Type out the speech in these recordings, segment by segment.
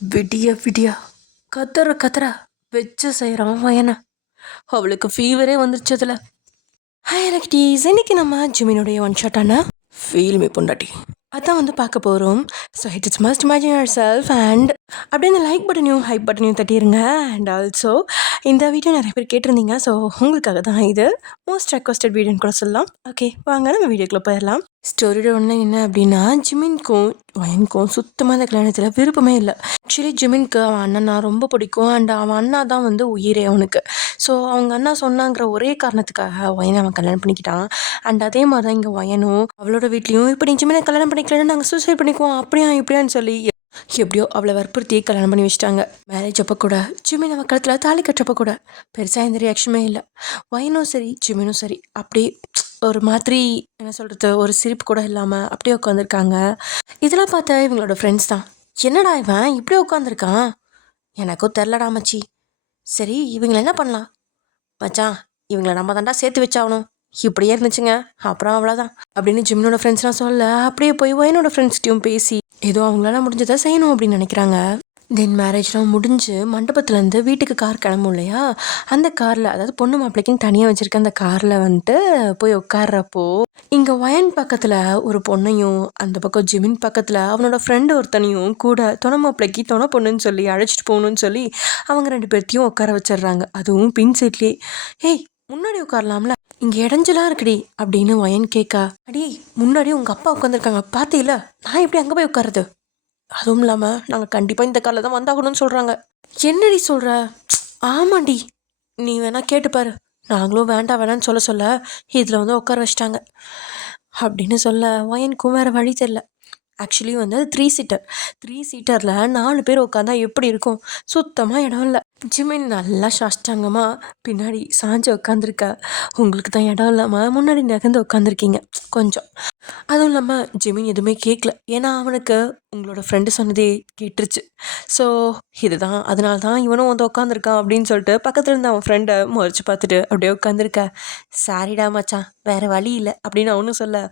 விடிய விடிய கத்துற கத்துற வச்சு செய்கிறான் வயனை. அவளுக்கு ஃபீவரே வந்துருச்சு அதில். எனக்கு டீஸ் இன்னைக்கு நம்ம ஜிமினுடைய ஒன் ஷாட்டான ஃபீல் மீ பொண்டாட்டி அதான் வந்து பார்க்க போகிறோம். So it's must imagine your self and அப்படியே இந்த லைக் பட்டனையும் ஹைப் பட்டனையும் தட்டிடுங்க. அண்ட் ஆல்சோ இந்த வீடியோ நிறைய பேர் கேட்டிருந்தீங்க. ஸோ உங்களுக்காக தான் இது மோஸ்ட் ரெக்வஸ்டட் வீடியோன்னு கூட சொல்லலாம். ஓகே வாங்க நம்ம வீடியோக்குள்ளே போயிடலாம். ஸ்டோரியோட ஒன்று என்ன அப்படின்னா, ஜிமின்க்கும் வயனுக்கும் சுத்தமாக அந்த கல்யாணத்தில் விருப்பமே இல்லை. ஆக்சுவலி ஜிமின்க்கு அவன் அண்ணனா ரொம்ப பிடிக்கும். அண்ட் அவன் அண்ணா தான் வந்து உயிரே அவனுக்கு. ஸோ அவங்க அண்ணா சொன்னாங்கிற ஒரே காரணத்துக்காக வயனை அவன் கல்யாணம் பண்ணிக்கிட்டான். அண்ட் அதே மாதிரி தான் இங்கே வயனும் அவளோட வீட்லேயும் இப்போ நீ ஜிமினை கல்யாணம் பண்ணிக்கலன்னு நாங்கள் சூசைட் பண்ணிக்குவோம் அப்படியா இப்படியான்னு சொல்லி எப்படியோ அவளை வற்புறுத்தி கல்யாணம் பண்ணி வச்சிட்டாங்க. மேரேஜ் அப்போ கூட ஜிமின் அவன் கழுத்தில் தாலி கட்டுறப்ப கூட பெருசாக எந்த ரியாக்ஷனுமே இல்லை. வயனும் சரி ஜிமினும் சரி அப்படியே ஒரு மாதிரி என்ன சொல்கிறது, ஒரு சிரிப்பு கூட இல்லாமல் அப்படியே உட்காந்துருக்காங்க. இதெல்லாம் பார்த்தா இவங்களோட ஃப்ரெண்ட்ஸ் தான், என்னடா இவன் இப்படி உட்காந்துருக்கான், எனக்கும் தெரிலடா மச்சி, சரி இவங்களை என்ன பண்ணலாம் மச்சான், இவங்களை நம்ம தாண்டா சேர்த்து வச்சாகணும், இப்படியே இருந்துச்சுங்க அப்புறம் அவ்வளோதான் அப்படின்னு ஜிமினோட ஃப்ரெண்ட்ஸ்லாம் சொல்ல அப்படியே போய் வயனோட ஃப்ரெண்ட்ஸ்கிட்டையும் பேசி ஏதோ அவங்களால முடிஞ்சதை செய்யணும் அப்படின்னு நினைக்கிறாங்க. தென் மேரேஜ்லாம் முடிஞ்சு மண்டபத்துலேருந்து வீட்டுக்கு கார் கிளம்பும் இல்லையா, அந்த காரில் அதாவது பொண்ணு மாப்பிள்ளைக்குன்னு தனியாக வச்சுருக்க அந்த காரில் வந்துட்டு போய் உட்கார்றப்போ இங்கே வயன் பக்கத்தில் ஒரு பொண்ணையும் அந்த பக்கம் ஜிமின் பக்கத்தில் அவனோட ஃப்ரெண்டு ஒருத்தனையும் கூட துணை மாப்பிள்ளைக்கு துணை பொண்ணுன்னு சொல்லி அழைச்சிட்டு போகணுன்னு சொல்லி அவங்க ரெண்டு பேர்த்தையும் உட்கார வச்சிடுறாங்க. அதுவும் பின் சீட்லேயே. ஏய் முன்னாடி உட்காரலாம்ல, இங்கே இடைஞ்சலாம் இருக்குடி அப்படின்னு வயன் கேட்கா. அடி முன்னாடி உங்கள் அப்பா உட்காந்துருக்காங்க பார்த்தீங்களா, நான் எப்படி அங்கே போய் உட்காருது, அதுவும் இல்லாமல் நாங்கள் கண்டிப்பாக இந்த காரில் தான் வந்தாகணும்னு சொல்கிறாங்க. என்னடி சொல்கிற, ஆமாண்டி நீ வேணா கேட்டுப்பாரு, நாங்களும் வேண்டாம் வேணான்னு சொல்ல இதில் வந்து உட்கார வச்சிட்டாங்க அப்படின்னு சொல்ல வயனுக்கும் வேறு வழி தெரில. ஆக்சுவலி வந்து அது 3 சீட்டர். 3 சீட்டரில் 4 பேர் உட்காந்தா எப்படி இருக்கும், சுத்தமாக இடம் இல்லை. ஜிமின் நல்லா சாஷ்டாங்கமாக பின்னாடி சாஞ்சு உட்காந்துருக்கா. உங்களுக்கு தான் இடம் இல்லாமல் முன்னாடி நகர்ந்து உட்காந்துருக்கீங்க கொஞ்சம். அதுவும் இல்லாமல் ஜிமின் எதுவுமே கேட்கல, ஏன்னா அவனுக்கு உங்களோட ஃப்ரெண்டு சொன்னதே கேட்டுருச்சு. ஸோ இதுதான் அதனால தான் இவனும் வந்து உட்காந்துருக்கான் அப்படின்னு சொல்லிட்டு பக்கத்தில் இருந்து அவன் ஃப்ரெண்டை முறைச்சி பார்த்துட்டு அப்படியே உட்காந்துருக்க. சாரிடா மச்சான் வேறு வழி இல்லை அப்படின்னு அவனும் சொல்ல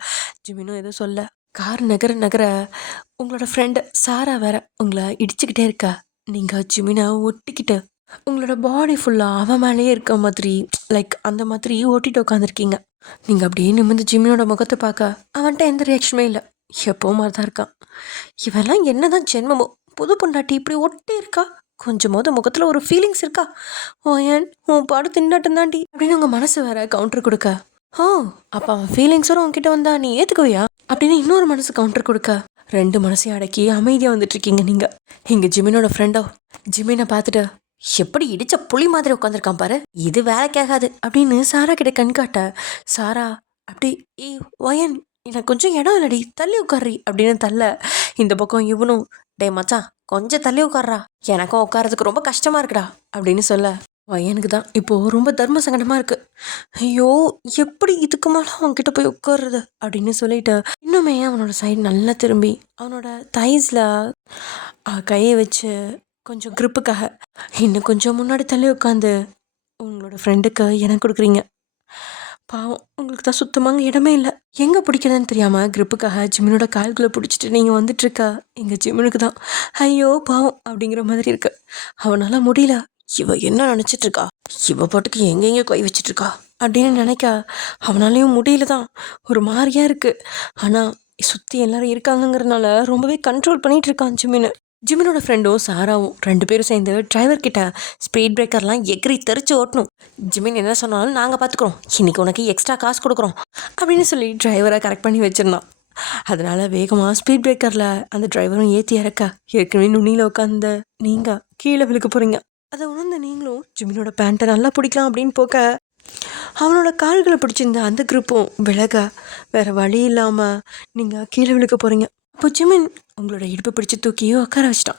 ஜிமினும் எதுவும் சொல்ல. கார் நகர நகர உங்களோட ஃப்ரெண்டு சாரா வேற உங்களை இடிச்சுக்கிட்டே இருக்கா. நீங்கள் ஜிமினை ஒட்டிக்கிட்டு உங்களோட பாடி ஃபுல்லாக அவன் மேலேயே இருக்க மாதிரி லைக் அந்த மாதிரி ஓட்டிட்டு உட்காந்துருக்கீங்க. நீங்கள் அப்படியே நிமிர்ந்து ஜிமினோட முகத்தை பார்க்க அவன்கிட்ட எந்த ரியாக்ஷனுமே இல்லை, எப்போவும் மாதிரி தான் இருக்கான். இவெல்லாம் என்ன தான் ஜென்மமோ, புது பொண்டாட்டி இப்படி ஒட்டி இருக்கா, கொஞ்சமாவது முகத்தில் ஒரு ஃபீலிங்ஸ் இருக்கா, ஓயன் உன் பாடு திண்டாட்டம் தாண்டி அப்படின்னு உங்கள் மனசு வேற கவுண்டர் கொடுக்க. ஓ அப்போ அவன் ஃபீலிங்ஸோட உன்கிட்ட வந்தா நீ ஏற்றுக்குவியா அப்படின்னு இன்னொரு மனசு கவுண்டர் கொடுக்க. 2 மனசையும் அடக்கி அமைதியாக வந்துட்டு இருக்கீங்க நீங்கள். எங்கள் ஜிமினோட ஃப்ரெண்டோ ஜிமினை பார்த்துட்டு எப்படி இடிச்ச புளி மாதிரி உட்காந்துருக்கான் பாரு, இது வேலைக்காகாது அப்படின்னு சாரா கிட்ட கண் காட்ட. சாரா அப்படி ஏ வயன் எனக்கு கொஞ்சம் இடம் இல்லடி தள்ளி உட்கார்றி அப்படின்னு தள்ள. இந்த பக்கம் இவனும் டே மச்சான் கொஞ்சம் தள்ளி உட்கார்றா, எனக்கும் உட்காரதுக்கு ரொம்ப கஷ்டமாக இருக்குடா அப்படின்னு சொல்ல. வயனுக்கு தான் இப்போது ரொம்ப தர்ம சங்கடமாக இருக்குது. ஐயோ எப்படி இதுக்கு மேலே அவன்கிட்ட போய் உட்காருறது அப்படின்னு சொல்லிட்டு இன்னுமே அவனோட சைடு நல்லா திரும்பி அவனோட தைஸில் கையை வச்சு கொஞ்சம் க்ரிப்புக்காக இன்னும் கொஞ்சம் முன்னாடி தள்ளி உட்காந்து உங்களோட ஃப்ரெண்டுக்கு இடம் கொடுக்குறீங்க. பாவம் உங்களுக்கு தான் சுத்தமாக இடமே இல்லை, எங்கே பிடிக்கிறதுன்னு தெரியாமல் க்ரிப்புக்காக ஜிமினோட கால்களை பிடிச்சிட்டு நீங்கள் வந்துட்டுருக்கா. எங்கள் ஜிமினுக்கு தான் ஐயோ பாவம் அப்படிங்கிற மாதிரி இருக்கு. அவனால் முடியல, இவ என்ன நினச்சிட்ருக்கா, இவ பாட்டுக்கு எங்கெங்கே கை வச்சிட்ருக்கா அப்படின்னு நினைக்க அவனாலையும் முடியல தான், ஒரு மாதிரியாக இருக்குது. ஆனால் சுற்றி எல்லாரும் இருக்காங்கங்கிறதுனால ரொம்பவே கண்ட்ரோல் பண்ணிகிட்டு இருக்கான் ஜிமின். ஜிமினோட ஃப்ரெண்டும் சாராவும் 2 பேரும் சேர்ந்து டிரைவர்கிட்ட ஸ்பீட் பிரேக்கர்லாம் எகிரி தெரிச்சு ஓட்டணும், ஜிமின் என்ன சொன்னாலும் நாங்கள் பார்த்துக்குறோம், இன்றைக்கி உனக்கு எக்ஸ்ட்ரா காசு கொடுக்குறோம் அப்படின்னு சொல்லி டிரைவரை கரெக்ட் பண்ணி வச்சிருந்தான். அதனால் வேகமாக ஸ்பீட் பிரேக்கரில் அந்த டிரைவரும் ஏற்றி இறக்க ஏற்கனவே நுனியில் உட்காந்து நீங்கள் கீழே விழுக்க போகிறீங்க. அதை உணர்ந்த நீங்களும் ஜிமினோட பேண்ட்டை நல்லா பிடிக்கலாம் அப்படின்னு போக்க அவனோட கால்களை பிடிச்சிருந்த அந்த குரூப்பும் விலக வேறு வழி இல்லாமல் நீங்கள் கீழே விழுக்க போகிறீங்க. அப்போ ஜிமின் உங்களோட இடுப்பை பிடிச்சி தூக்கியோ உட்கார வச்சிட்டான்.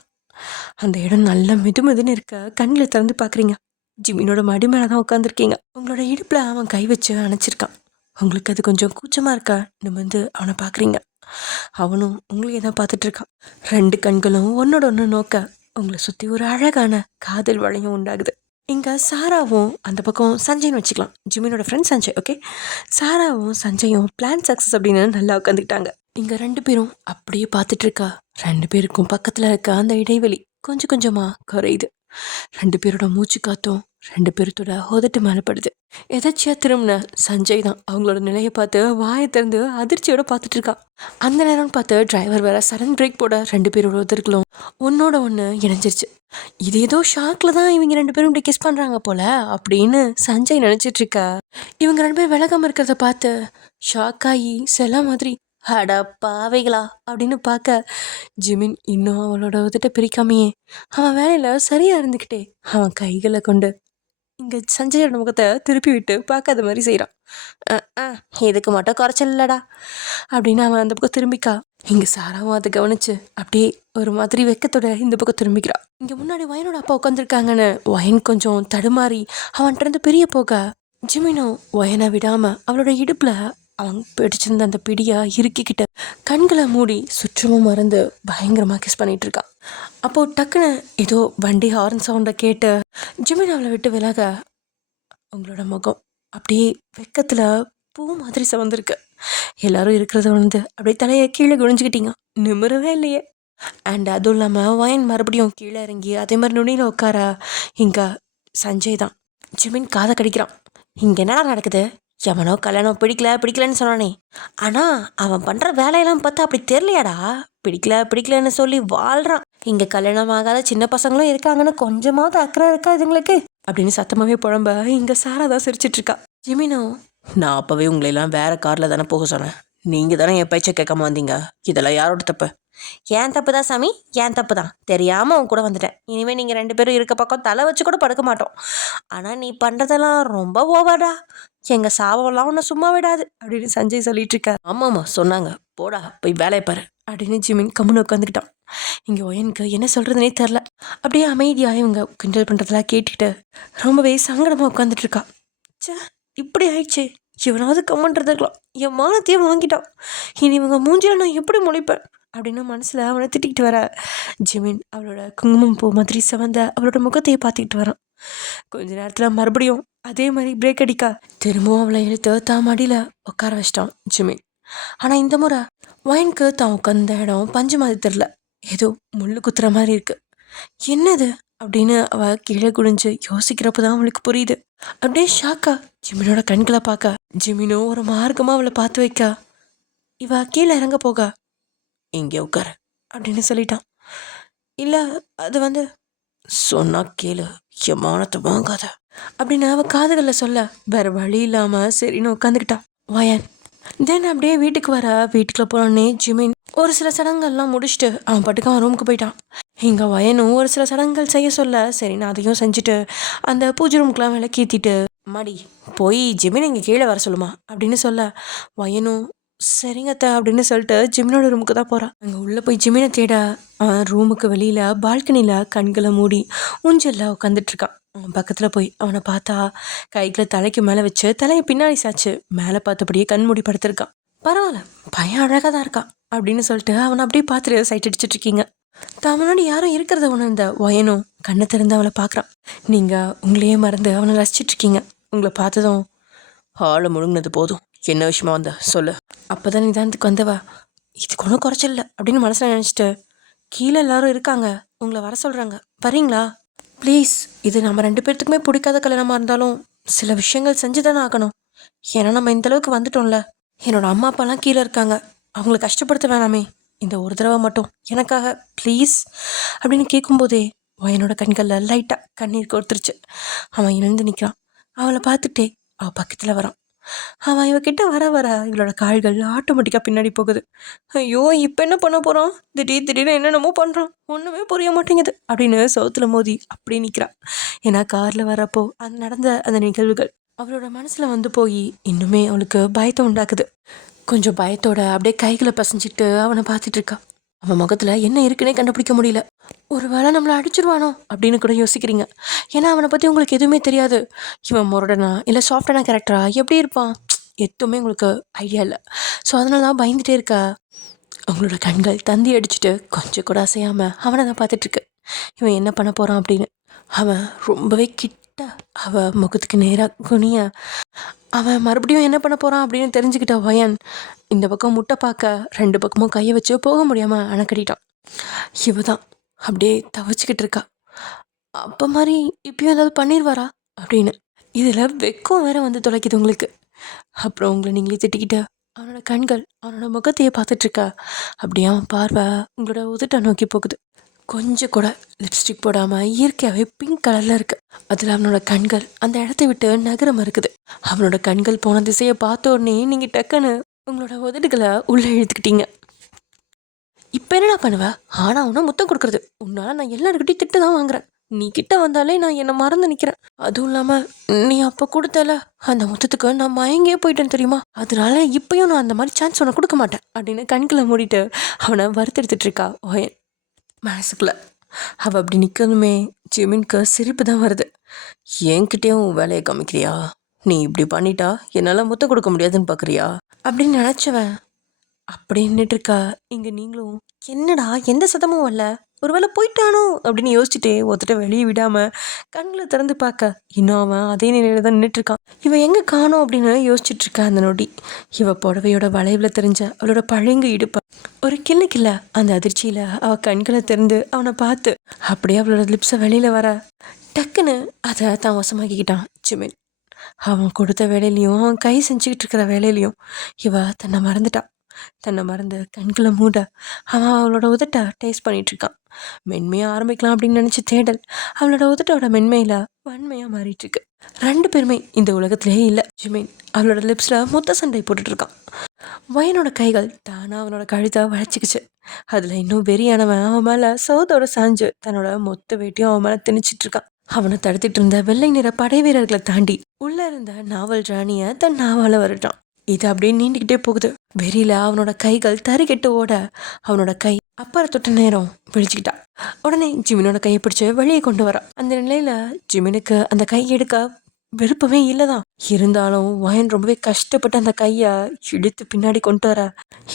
அந்த இடம் நல்லா மெதுன்னு இருக்க கண்ணில் திறந்து பார்க்குறீங்க. ஜிமினோட மடி மேலே தான் உட்காந்துருக்கீங்க. உங்களோட இடுப்பில் அவன் கை வச்சு அணைச்சிருக்கான். உங்களுக்கு அது கொஞ்சம் கூச்சமாக இருக்கா, நிமிர்ந்து அவனை பார்க்குறீங்க. அவனும் உங்களையே தான் பார்த்துட்ருக்கான். 2 கண்களும் ஒன்னோட ஒன்று நோக்க உங்களை சுற்றி ஒரு அழகான காதல் வளையம் உண்டாகுது. இங்கே சாராவும் அந்த பக்கம் சஞ்சய்னு வச்சுக்கலாம், ஜிமினோட ஃப்ரெண்ட் சஞ்சய். ஓகே, சாராவும் சஞ்சயும் பிளான் சக்ஸஸ் அப்படின்னு நல்லா உட்காந்துக்கிட்டாங்க. இங்கே 2 பேரும் அப்படியே பார்த்துட்ருக்கா. 2 பேருக்கும் பக்கத்தில் இருக்க அந்த இடைவெளி கொஞ்சம் கொஞ்சமாக குறையுது. 2 பேரோட மூச்சு காத்தும் 2 பேர்த்தோட உதட்டு மேலே படுது. எதாச்சியா திரும்பின சஞ்சய் தான் அவங்களோட நிலையை பார்த்து வாயை திறந்து அதிர்ச்சியோட பார்த்துட்டு இருக்கான். அந்த நேரம்னு பார்த்து டிரைவர் வேற சடன் பிரேக் போட 2 பேரோட உதர்களும் ஒன்னோட ஒன்று இணைஞ்சிருச்சு. இது ஏதோ ஷாக்ல தான் இவங்க 2 பேரும் இப்படி கிஸ் பண்ணுறாங்க போல அப்படின்னு சஞ்சய் நினச்சிட்டு இருக்கா. இவங்க 2 பேரும் விலகாம இருக்கிறத பார்த்து ஷாக் ஆகி செல்ல மாதிரி அட பாவைகளா அப்படின்னு பார்க்க ஜிமின் இன்னும் அவளோட உதட்ட பிரிக்காமையே அவன் வேலையில சரியா இருந்துக்கிட்டே அவன் கைகளை கொண்டு இங்க சஞ்சயோட முகத்தை திருப்பி விட்டு பார்க்காத மாதிரி செய்கிறான். இதுக்கு மட்டும் குறைச்சல் இல்லடா அப்படின்னு அவன் அந்த பக்கம் திரும்பிக்கா. இங்க சாராவும் அதை கவனிச்சு அப்படியே ஒரு மாதிரி வெக்கத்தோட இந்த பக்கம் திரும்பிக்கிறான். இங்க முன்னாடி வயனோட அப்பா உட்காந்துருக்காங்கன்னு வயன் கொஞ்சம் தடுமாறி அவன்கிட்ட இருந்து பிரிய போக ஜிமினும் வயனை விடாம அவளோட இடுப்புல அவன் பிடிச்சிருந்த அந்த பிடியா இறுக்கிக்கிட்டு கண்களை மூடி சுற்றமும் மறந்து பயங்கரமாக கிஸ் பண்ணிட்டு இருக்கான். அப்போ டக்குன்னு ஏதோ வண்டி ஹார்ன் சவுண்டை கேட்டு ஜிமின் அவளை விட்டு விலக அவங்களோட முகம் அப்படியே வெக்கத்தில் பூ மாதிரி சவந்திருக்கு. எல்லாரும் இருக்கிறத வந்து அப்படியே தலையை கீழே குனிஞ்சுக்கிட்டீங்க, நிமிரவே இல்லையே. அண்ட் அதுவும் இல்லாமல் வயன் மறுபடியும் கீழே இறங்கி அதே மாதிரி நுனியில் உட்கார இங்கே சஞ்சய் தான் ஜிமின் காதை கடிக்கிறான். இங்கே என்ன நடக்குது? எவனோ கல்யாணம் பிடிக்கலன்னு சொன்னானே, ஆனால் அவன் பண்ணுற வேலையெல்லாம் பார்த்தா அப்படி தெரியலையாடா. பிடிக்கலன்னு சொல்லி வாழ்கிறான். இங்கே கல்யாணம் ஆகாத சின்ன பசங்களும் இருக்காங்கன்னு கொஞ்சமாவது அக்கறை இருக்கா இதுங்களுக்கு அப்படின்னு சத்தமாகவே புழம்ப இங்கே சாரா தான் சிரிச்சிட்டு இருக்கா. ஜிமினோ, நான் அப்போவே உங்களையெல்லாம் வேற காரில் தானே போக சொன்னேன், நீங்கள் தானே என் பேச்சை கேட்காம வந்தீங்க, இதெல்லாம் யாரோட தப்பு? ஏன் தப்பு தான் சாமி, ஏன் தப்பு தான். தெரியாமல் அவன் கூட வந்துட்டேன். இனிமேல் நீங்கள் 2 பேரும் இருக்க பக்கம் தலை வச்சு கூட படுக்க மாட்டோம். ஆனால் நீ பண்ணுறதெல்லாம் ரொம்ப ஓவர்டா. எங்கள் சாவெல்லாம் ஒன்று சும்மா விடாது அப்படின்னு சஞ்சய் சொல்லிட்டு இருக்கார். ஆமாம்மா சொன்னாங்க, போடா போய் வேலையை பாரு அப்படின்னு ஜிமின் கம்முன்னு உட்காந்துக்கிட்டான். இங்கே ஒயனுக்கு என்ன சொல்கிறதுனே தெரில. அப்படியே அமைதியாக இவங்க கிண்டல் பண்ணுறதெல்லாம் கேட்டுக்கிட்டு ரொம்பவே சங்கடமாக உட்காந்துட்டு இருக்கா. சே, இப்படி ஆயிடுச்சு, இவனாவது கம்மன்றதுக்கலாம், என் மானத்தையே வாங்கிட்டான், இனி இவங்க மூஞ்சில நான் எப்படி முளைப்பேன் அப்படின்னு மனசில் அவனை திட்டிக்கிட்டு வர ஜிமின் அவளோட குங்குமம் பூ மாதிரி செவந்த அவளோட முகத்தையே பார்த்துக்கிட்டு வரான். கொஞ்ச நேரத்தில் மறுபடியும் அதே மாதிரி பிரேக் அடிக்கா திரும்பவும் அவளை இழுத்து தான் மடியில் உட்கார வச்சிட்டான் ஜிமின். ஆனால் இந்த முறை ஒயனுக்கு தான் உட்காந்த இடம் பஞ்சு மாதிரி தெரில, ஏதோ முள்ளு குத்துற மாதிரி இருக்கு. என்னது அப்படின்னு அவள் கீழே குடிஞ்சு யோசிக்கிறப்ப தான் அவளுக்கு புரியுது. அப்படியே ஷாக்கா ஜிமினோட கண்களை பார்க்க ஜிமினோ ஒரு மார்க்கமாக அவளை பார்த்து வைக்க இவ கீழே இறங்க போக இங்கே உட்கார அப்படின்னு சொல்லிட்டான். இல்லை அது வந்து சொன்னா கேளு, என் மானத்தை வாங்காத அப்படின்னு அவள் காதுகளில் சொல்ல வேற வழி இல்லாமல் சரின்னு உட்காந்துக்கிட்டான் வயன். தென் அப்படியே வீட்டுக்குள்ளே போனோடனே ஜிமின் ஒரு சில சடங்குகள்லாம் முடிச்சுட்டு அவன் பாட்டுக்கு அவன் ரூமுக்கு போயிட்டான். இங்கே வயனும் ஒரு சில சடங்குகள் செய்ய சொல்ல சரின்னு அதையும் செஞ்சுட்டு அந்த பூஜை ரூமுக்கெலாம் விளக்கேற்றிட்டு மாடி போய் ஜிமின் இங்கே கீழே வர சொல்லுமா அப்படின்னு சொல்ல வயனும் சரிங்கத்த அப்படின்னு சொல்லிட்டு ஜிமினோட ரூமுக்கு தான் போகிறான். அங்கே உள்ளே போய் ஜிமினை தேட அவன் ரூமுக்கு வெளியில் பால்கனியில் கண்களை மூடி ஊஞ்சலில் உட்காந்துட்ருக்கான். அவன் பக்கத்தில் போய் அவனை பார்த்தா கைகளை தலைக்கு மேலே வச்சு தலையை பின்னாடி சாச்சு மேலே பார்த்தபடியே கண் மூடி படுத்திருக்கான். பரவாயில்ல, பையன் அழகாக தான் இருக்கான் அப்படின்னு சொல்லிட்டு அவனை அப்படியே பார்த்துட்டு சைட் அடிச்சிட்ருக்கீங்க. தான் முன்னாடி யாரும் இருக்கிறத உணர்ந்த வயனும் கண்ணை திறந்து அவளை பார்க்குறான். நீங்கள் உங்களையே மறந்து அவனை ரசிச்சிட்ருக்கீங்க. உங்களை பார்த்ததும் ஆளை முழுங்கினது போதும், என்ன விஷயமா வந்த சொல்லு. அப்போ தான் நிதானத்துக்கு வந்தவா இதுக்கு ஒன்றும் குறைச்சல அப்படின்னு மனசில் நினச்சிட்டு கீழே எல்லாரும் இருக்காங்க, உங்களை வர சொல்கிறாங்க, வரீங்களா ப்ளீஸ். இது நம்ம 2 பேர்த்துக்குமே பிடிக்காத கல்யாணமாக இருந்தாலும் சில விஷயங்கள் செஞ்சு தானே ஆகணும். ஏன்னா நம்ம இந்தளவுக்கு வந்துட்டோம்ல. என்னோட அம்மா அப்பாலாம் கீழே இருக்காங்க, அவங்கள கஷ்டப்படுத்த வேணாமே, இந்த ஒரு தடவை மட்டும் எனக்காக ப்ளீஸ் அப்படின்னு கேட்கும்போதே என்னோட கண்களில் லைட்டாக கண்ணீர் கொடுத்துருச்சு. அவன் எழுந்து நிற்கிறான். அவளை பார்த்துட்டே அவள் பக்கத்தில் வரான். அவன் இவகிட்ட வர இவளோட கால்கள் ஆட்டோமேட்டிக்காக பின்னாடி போகுது. ஐயோ இப்போ என்ன பண்ண போகிறான், திடீர்னு என்னென்னமோ பண்ணுறான், ஒன்றுமே புரிய மாட்டேங்குது அப்படின்னு சவுத்தில் மோதி அப்படியே நிற்கிறான். ஏன்னா காரில் வரப்போ நடந்த அந்த நிகழ்வுகள் அவளோட மனசில் வந்து போய் இன்னுமே அவளுக்கு பயத்தை உண்டாக்குது. கொஞ்சம் பயத்தோட அப்படியே கைகளை பசஞ்சிட்டு அவனை பார்த்துட்டு இருக்கா. அவன் முகத்தில் என்ன இருக்குன்னே கண்டுபிடிக்க முடியல. ஒரு வேளை நம்மளை அடிச்சிருவானோ அப்படின்னு கூட யோசிக்கிறீங்க. ஏன்னா அவனை பற்றி உங்களுக்கு எதுவுமே தெரியாது. இவன் முரடனா இல்லை சாஃப்டான கேரக்டரா எப்படி இருப்பான் எதுவுமே உங்களுக்கு ஐடியா இல்லை. ஸோ அதனால தான் பயந்துகிட்டே இருக்கா. அவங்களோட கண்கள் தந்தி அடிச்சுட்டு கொஞ்சம் கூட அசையாமல் அவனை தான் பார்த்துட்ருக்கு. இவன் என்ன பண்ண போகிறான் அப்படின்னு. அவன் ரொம்பவே கிட்ட அவள் முகத்துக்கு நேராக குனிய அவன் மறுபடியும் என்ன பண்ண போகிறான் அப்படின்னு தெரிஞ்சுக்கிட்ட வயன் இந்த பக்கம் முட்டை பார்க்க 2 பக்கமும் கையை வச்சு போக முடியாமல் அணக்கடிட்டான். இவ தான் அப்படியே தவிச்சுக்கிட்டு இருக்கா. அப்போ மாதிரி இப்பயும் ஏதாவது பண்ணிடுவாரா அப்படின்னு. இதில் வெக்கம் வேற வந்து தொலைக்குது உங்களுக்கு. அப்புறம் உங்களை நீங்களே திட்டிக்கிட்டு அவனோட கண்கள் அவனோட முகத்தையே பார்த்துட்ருக்கா. அப்படியே அவன் பார்வை உங்களோட உதட்டை நோக்கி போகுது. கொஞ்சம் கூட லிப்ஸ்டிக் போடாமல் இயற்கையாகவே பிங்க் கலரில் இருக்குது. அதில் அவனோட கண்கள் அந்த இடத்த விட்டு நகர மறுக்குது. அவனோட கண்கள் போன திசையை பார்த்த உடனே நீங்கள் டக்குன்னு உங்களோட உதடுகளை உள்ளே இழுத்துக்கிட்டீங்க. இப்போ என்னடா பண்ணுவ? ஆனால் அவனை முத்தம் கொடுக்குறது. உன்னால் நான் எல்லாருக்கிட்டையும் திட்டு தான் வாங்குறேன். நீ கிட்ட வந்தாலே நான் என்னை மறந்து நிற்கிறேன். அதுவும் இல்லாமல் நீ அப்போ கொடுத்தல அந்த முத்தத்துக்கு நான் மயங்கியே போயிட்டேன்னு தெரியுமா? அதனால இப்பயும் நான் அந்த மாதிரி சான்ஸ் உனக்கு கொடுக்க மாட்டேன் அப்படின்னு கண்களை மூடிட்டு அவனை வறுத்தெடுத்துட்டு இருக்கா ஓயன் மனசுக்குள்ள. அவள் அப்படி நிற்கணுமே ஜிமின்க்கு சிரிப்பு தான் வருது. என்கிட்டயும் வேலையை காமிக்கிறியா? நீ இப்படி பண்ணிட்டா என்னால் முத்தம் கொடுக்க முடியாதுன்னு பார்க்குறியா அப்படின்னு நினச்சவன் அப்படி நின்றுட்டுருக்கா. இங்கே நீங்களும் என்னடா எந்த சத்தமும் வரல, ஒருவேளை போயிட்டானோ அப்படின்னு யோசிச்சுட்டே ஒருத்தட்ட வெளியே விடாமல் கண்களை திறந்து பார்க்க இன்னும் அவன் அதே நிலையில தான் நின்றுட்டுருக்கான். இவன் எங்கே காணோம் அப்படின்னு யோசிச்சுட்ருக்கா. அந்த நொடி இவ புடவையோட வளைவில் தெரிஞ்ச அவளோட பழங்கு இடுப்பா ஒரு கிள்ள அந்த அதிர்ச்சியில் அவள் கண்களை திறந்து அவனை பார்த்து அப்படியே அவளோட லிப்ஸை வெளியில் வர டக்குன்னு அதை தான் வசமாக்கிக்கிட்டான் ஜிமின். அவன் கொடுத்த வேலையிலையும் அவன் கை செஞ்சுக்கிட்டு இருக்கிற வேலையிலையும் இவ தன்னை மறந்துட்டான். தன்னை மறந்து கண்களை மூட அவன் அவளோட உதட்டை டேஸ்ட் பண்ணிகிட்ருக்கான். மென்மையாக ஆரம்பிக்கலாம் அப்படின்னு நினச்சி தேடல் அவளோட உதட்டோட மென்மையில் வன்மையாக மாறிட்டுருக்கு. ரெண்டு பேருமே இந்த உலகத்திலே இல்லை. ஜிமின் அவளோட லிப்ஸில் முத்த சண்டை போட்டுட்ருக்கான். வயனோட கைகள் தானாக அவனோட கழுத்தை வளைச்சிக்கிச்சு. அதில் இன்னும் வெறியானவன் அவன் மேலே சோதோட சாஞ்சு தன்னோட மொத்த வேட்டையும் அவன் மேலே திணிச்சிட்ருக்கான். அவனை தடுத்துட்டு இருந்த வெள்ளை நிற படை வீரர்களை தாண்டி உள்ள இருந்த நாவல் ராணியை தன் நாவால வரட்டான். இது அப்படியே நீண்டுக்கிட்டே போகுது. வெறியில அவனோட கைகள் தறிக்கெட்டு ஓட அவனோட கை அப்புறம் தொட்ட நேரம் விழிச்சுக்கிட்டான். உடனே ஜிமினோட கையை பிடிச்சு வெளியே கொண்டு வரான். அந்த நிலையில ஜிமினுக்கு அந்த கை எடுக்க விருப்பமே இல்லைதான். இருந்தாலும் வயன் ரொம்பவே கஷ்டப்பட்டு அந்த கையை இழுத்து பின்னாடி கொண்டு வர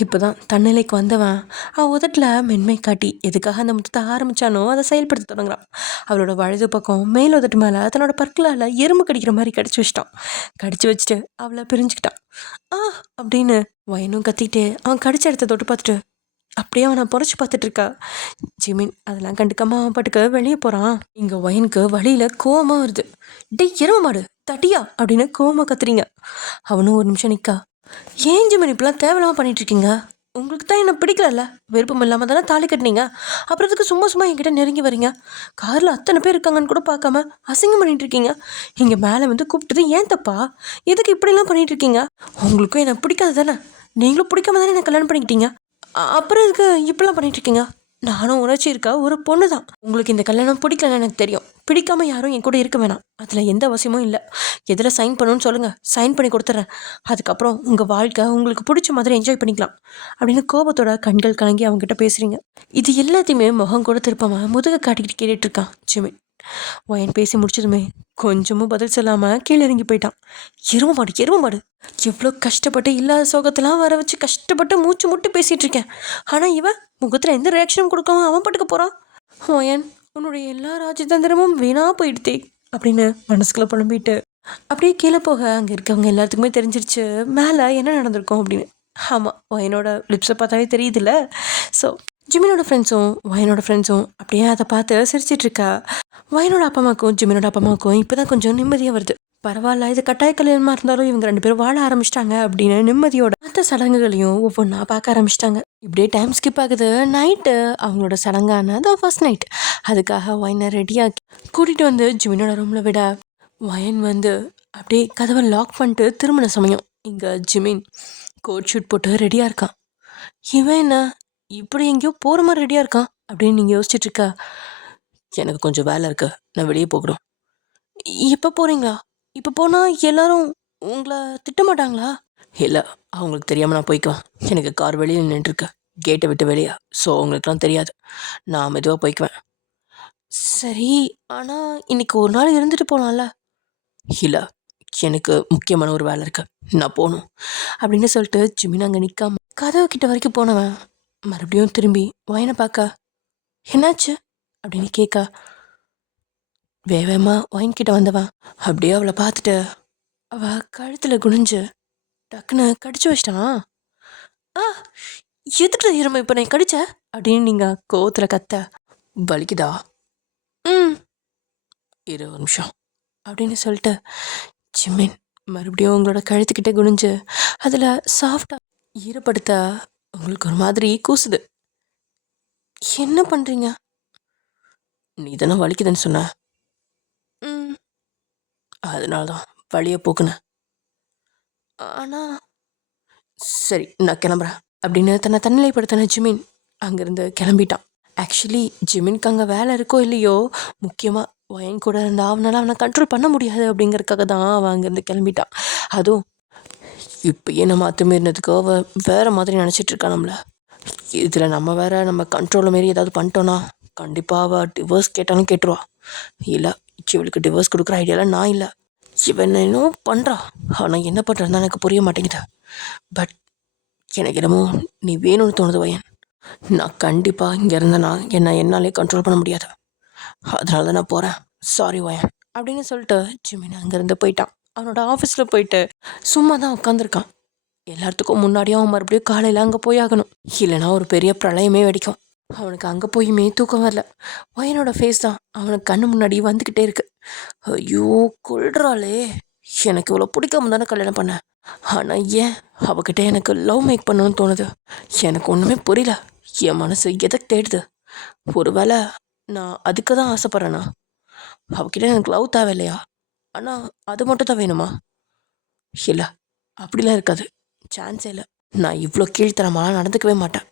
இப்போதான் தன்னிலைக்கு வந்தவன் அவன் உதட்டில் மென்மை காட்டி எதுக்காக அந்த முத்தத்தை ஆரம்பிச்சானோ அதை செயல்படுத்த தொடங்குறான். அவளோட வலது பக்கம் மேல் உதட்டு மேலே தன்னோட பற்களால் எறும்பு கடிக்கிற மாதிரி கடிச்சு வச்சிட்டான். கடிச்சு வச்சுட்டு அவளை பிரிஞ்சுக்கிட்டான். அப்படின்னு வயனும் கத்திக்கிட்டே அவன் கடிச்ச இடத்த தொட்டு பார்த்துட்டு அப்படியே அவனை புரைச்சி பார்த்துட்டு இருக்கா. ஜிமின் அதெல்லாம் கண்டுக்காம அவன் பாட்டுக்கு வெளியே போகிறான். இங்கே வயனுக்கு வழியில் கோவமாக வருது. டே எரும மாடு தட்டியா அப்படின்னு கோவமாக கத்துறீங்க. அவனும் ஒரு நிமிஷம் நிற்கா. ஏன் ஜிமின் இப்பெல்லாம் தேவையில்லாமல் பண்ணிகிட்ருக்கீங்க? உங்களுக்கு தான் என்ன பிடிக்கலல்ல, விருப்பம் இல்லாமல் தானே தாலி கட்டினீங்க. அப்புறம் அதுக்கு சும்மா சும்மா என்கிட்ட நெருங்கி வரீங்க. காரில் அத்தனை பேர் இருக்காங்கன்னு கூட பார்க்காம அசிங்கம் பண்ணிகிட்டு இருக்கீங்க. இங்கே மேலே வந்து கூப்பிட்டது ஏன் தப்பா? எதுக்கு இப்படிலாம் பண்ணிகிட்டு இருக்கீங்க? உங்களுக்கும் என்ன பிடிக்காது தானே? நீங்களும் பிடிக்காம தானே என்ன கல்யாணம் பண்ணிக்கிட்டீங்க. அப்புறம் இதுக்கு இப்படிலாம் பண்ணிகிட்ருக்கீங்க. நானும் உணர்ச்சி இருக்கா ஒரு பொண்ணு தான். உங்களுக்கு இந்த கல்யாணம் பிடிக்கலன்னு எனக்கு தெரியும். பிடிக்காம யாரும் என் கூட இருக்க வேணாம். அதில் எந்த அவசியமும் இல்லை. எதில் சைன் பண்ணணும்னு சொல்லுங்கள், சைன் பண்ணி கொடுத்துட்றேன். அதுக்கப்புறம் உங்கள் வாழ்க்கை உங்களுக்கு பிடிச்ச மாதிரி என்ஜாய் பண்ணிக்கலாம் அப்படின்னு கோபத்தோட கண்கள் கலங்கி அவங்ககிட்ட பேசுகிறீங்க. இது எல்லாத்தையுமே முகம் கூட திருப்பாமல் முதுக காட்டிக்கிட்டு கேட்டுட்ருக்கான் ஜிமின். வயன் பேசி முடிச்சதுமே கொஞ்சமும் பதில் சொல்லாமல் கீழே இறங்கி போயிட்டான். எரும மாடு எவ்வளோ கஷ்டப்பட்டு இல்லாத சோகத்தெல்லாம் வர வச்சு கஷ்டப்பட்டு மூச்சு முட்டு பேசிகிட்டு இருக்கேன். ஆனால் இவன் முகத்தில் எந்த ரியாக்ஷனும் கொடுக்காம அவன் பாட்டுக்கு போகிறான். வயன் உன்னுடைய எல்லா ராஜதந்திரமும் வீணாக போயிடுதே அப்படின்னு மனசுக்குள்ள புலம்பிட்டு அப்படியே கீழே போக அங்கே இருக்கவங்க எல்லாத்துக்குமே தெரிஞ்சிருச்சு மேலே என்ன நடந்திருக்கும் அப்படின்னு. ஆமாம், வயனோட லிப்ஸை பார்த்தாலே தெரியுதுல்ல. ஸோ ஜிமினோட ஃப்ரெண்ட்ஸும் அப்படியே அதை பார்த்து சிரிச்சிட்ருக்கா. வயனோட அப்பா அம்மாவுக்கும் ஜிமினோட அப்பா அம்மாவுக்கும் இப்போ தான் கொஞ்சம் நிம்மதியாக வருது. பரவாயில்ல, இது கட்டாய கல்யாணமாக இருந்தாலும் இவங்க ரெண்டு பேரும் வாழ ஆரம்பிச்சிட்டாங்க அப்படின்னு நிம்மதியோட மற்ற சடங்குகளையும் ஒவ்வொன்றா பார்க்க ஆரம்பிச்சிட்டாங்க. இப்படியே டைம் ஸ்கிப் ஆகுது. நைட்டு அவங்களோட சடங்கான தான் ஃபர்ஸ்ட் நைட். அதுக்காக வயனை ரெடியாக்கி கூட்டிகிட்டு வந்து ஜிமினோட ரூமில் விட வயன் வந்து அப்படியே கதவை லாக் பண்ணிட்டு திரும்பின சமயம் இங்கே ஜிமின் கோட் ஷூட் போட்டு ரெடியாக இருக்கான். இவன் என்ன இப்படி எங்கேயோ போகிற மாதிரி ரெடியாக இருக்கான் அப்படின்னு நீங்கள் யோசிச்சுட்ருக்கா. எனக்கு கொஞ்சம் வேலை இருக்கு, நான் வெளியே போகணும். இப்போ போகிறீங்களா? இப்போ போனால் எல்லாரும் உங்களை திட்டமாட்டாங்களா? இல்லை, அவங்களுக்கு தெரியாமல் நான் போய்க்குவேன். எனக்கு கார் வெளியில் நின்றுருக்கு, கேட்டை விட்டு வெளியே. ஸோ அவங்களுக்குலாம் தெரியாது, நான் மெதுவாக போய்க்குவேன். சரி, ஆனால் இன்னைக்கு ஒரு நாள் இருந்துட்டு போகலாம்ல? இல்லை, எனக்கு முக்கியமான ஒரு வேலை இருக்கு, நான் போகணும் அப்படின்னு சொல்லிட்டு ஜிமின் அங்கே நிற்காம கதவு கிட்ட வரைக்கும் போனவன் மறுபடியும் திரும்பி வயனை பார்க்க என்னாச்சு அப்படின்னு கேட்க வேகமா வயன் கிட்ட வந்தவன் அப்படியே அவளை பார்த்துட்டு அவள் கழுத்தில் குனிஞ்சு டக்குன்னு கடிச்சு வச்சிட்டான். எதுக்கு இருமை இப்போ நான் கடிச்ச அப்படின்னு நீங்கள் கோவத்தில் கத்த வலிக்குதா? ம். இரு ஒரு நிமிஷம் அப்படின்னு சொல்லிட்டு ஜிமின் மறுபடியும் உங்களோட கழுத்துக்கிட்ட குனிஞ்சு அதில் சாஃப்டாக ஈரப்படுத்த உங்களுக்கு ஒரு மாதிரி கூசுது. என்ன பண்ணுறீங்க? நீ தானே வலிக்குதுன்னு சொன்ன. ம். அதனால தான் வழியை போக்குனேன். ஆனால் சரி நான் கிளம்புறேன் அப்படின்னு தன்னை தன்னிலைப்படுத்தின ஜிமின் அங்கேருந்து கிளம்பிட்டான். ஆக்சுவலி ஜிமின்க்கு அங்கே வேலை இருக்கோ இல்லையோ, முக்கியமாக ஒயன் கூட இருந்தால் அவனால் அவனை கண்ட்ரோல் பண்ண முடியாது அப்படிங்கிறதுக்காக தான் அவன் அங்கேருந்து கிளம்பிட்டான். அதுவும் இப்போயே நம்ம அத்துமீறினதுக்கு அவள் வேறு மாதிரி நினச்சிட்டு இருக்கா நம்மளை. இதில் நம்ம வேற நம்ம கண்ட்ரோலில் மாரி ஏதாவது பண்ணிட்டோன்னா கண்டிப்பாக அவள் டிவோர்ஸ் கேட்டாலும் கேட்டுருவா. இல்லை இவளுக்கு டிவோர்ஸ் கொடுக்குற ஐடியாலாம் நான் இல்லை. இவன் இன்னும் பண்ணுறா. ஆனால் என்ன பண்ணுறதுன்னு எனக்கு புரிய மாட்டேங்குது. பட் எனக்கு என்னமோ நீ வேணும்னு தோணுது வயன். நான் கண்டிப்பாக இங்கே இருந்தேன்னா என்னாலே கண்ட்ரோல் பண்ண முடியாது. அதனால தான் நான் போகிறேன். சாரி வயன் அப்படின்னு சொல்லிட்டு ஜிமின் அங்கேருந்து போயிட்டான். அவனோட ஆஃபீஸில் போயிட்டு சும்மா தான் உட்காந்துருக்கான். எல்லாத்துக்கும் முன்னாடியும் அவன் மறுபடியும் காலையில் அங்கே போய் ஆகணும். இல்லைன்னா ஒரு பெரிய பிரளயமே வெடிக்கும். அவனுக்கு அங்கே போயுமே தூக்கம் வரல. வயனோட ஃபேஸ் தான் அவனுக்கு கண்ணு முன்னாடி வந்துக்கிட்டே இருக்கு. ஐயோ கொள்றாளே, எனக்கு இவ்வளோ பிடிக்காம தானே கல்யாணம் பண்ணேன். ஆனால் ஏன் அவகிட்ட எனக்கு லவ் மேக் பண்ணணும்னு தோணுது. எனக்கு ஒன்றுமே புரியல. என் மனசு எதை தேடுது. ஒருவேளை நான் அதுக்கு தான் ஆசைப்பட்றேனா? அவகிட்ட எனக்கு லவ் தேவையில்லையா? ஆனால் அது மட்டும் தான் வேணுமா? இல்லை, அப்படிலாம் இருக்காது. சான்ஸே இல்லை. நான் இவ்வளோ கீழ்த்தரமாக நடந்துக்கவே மாட்டேன்.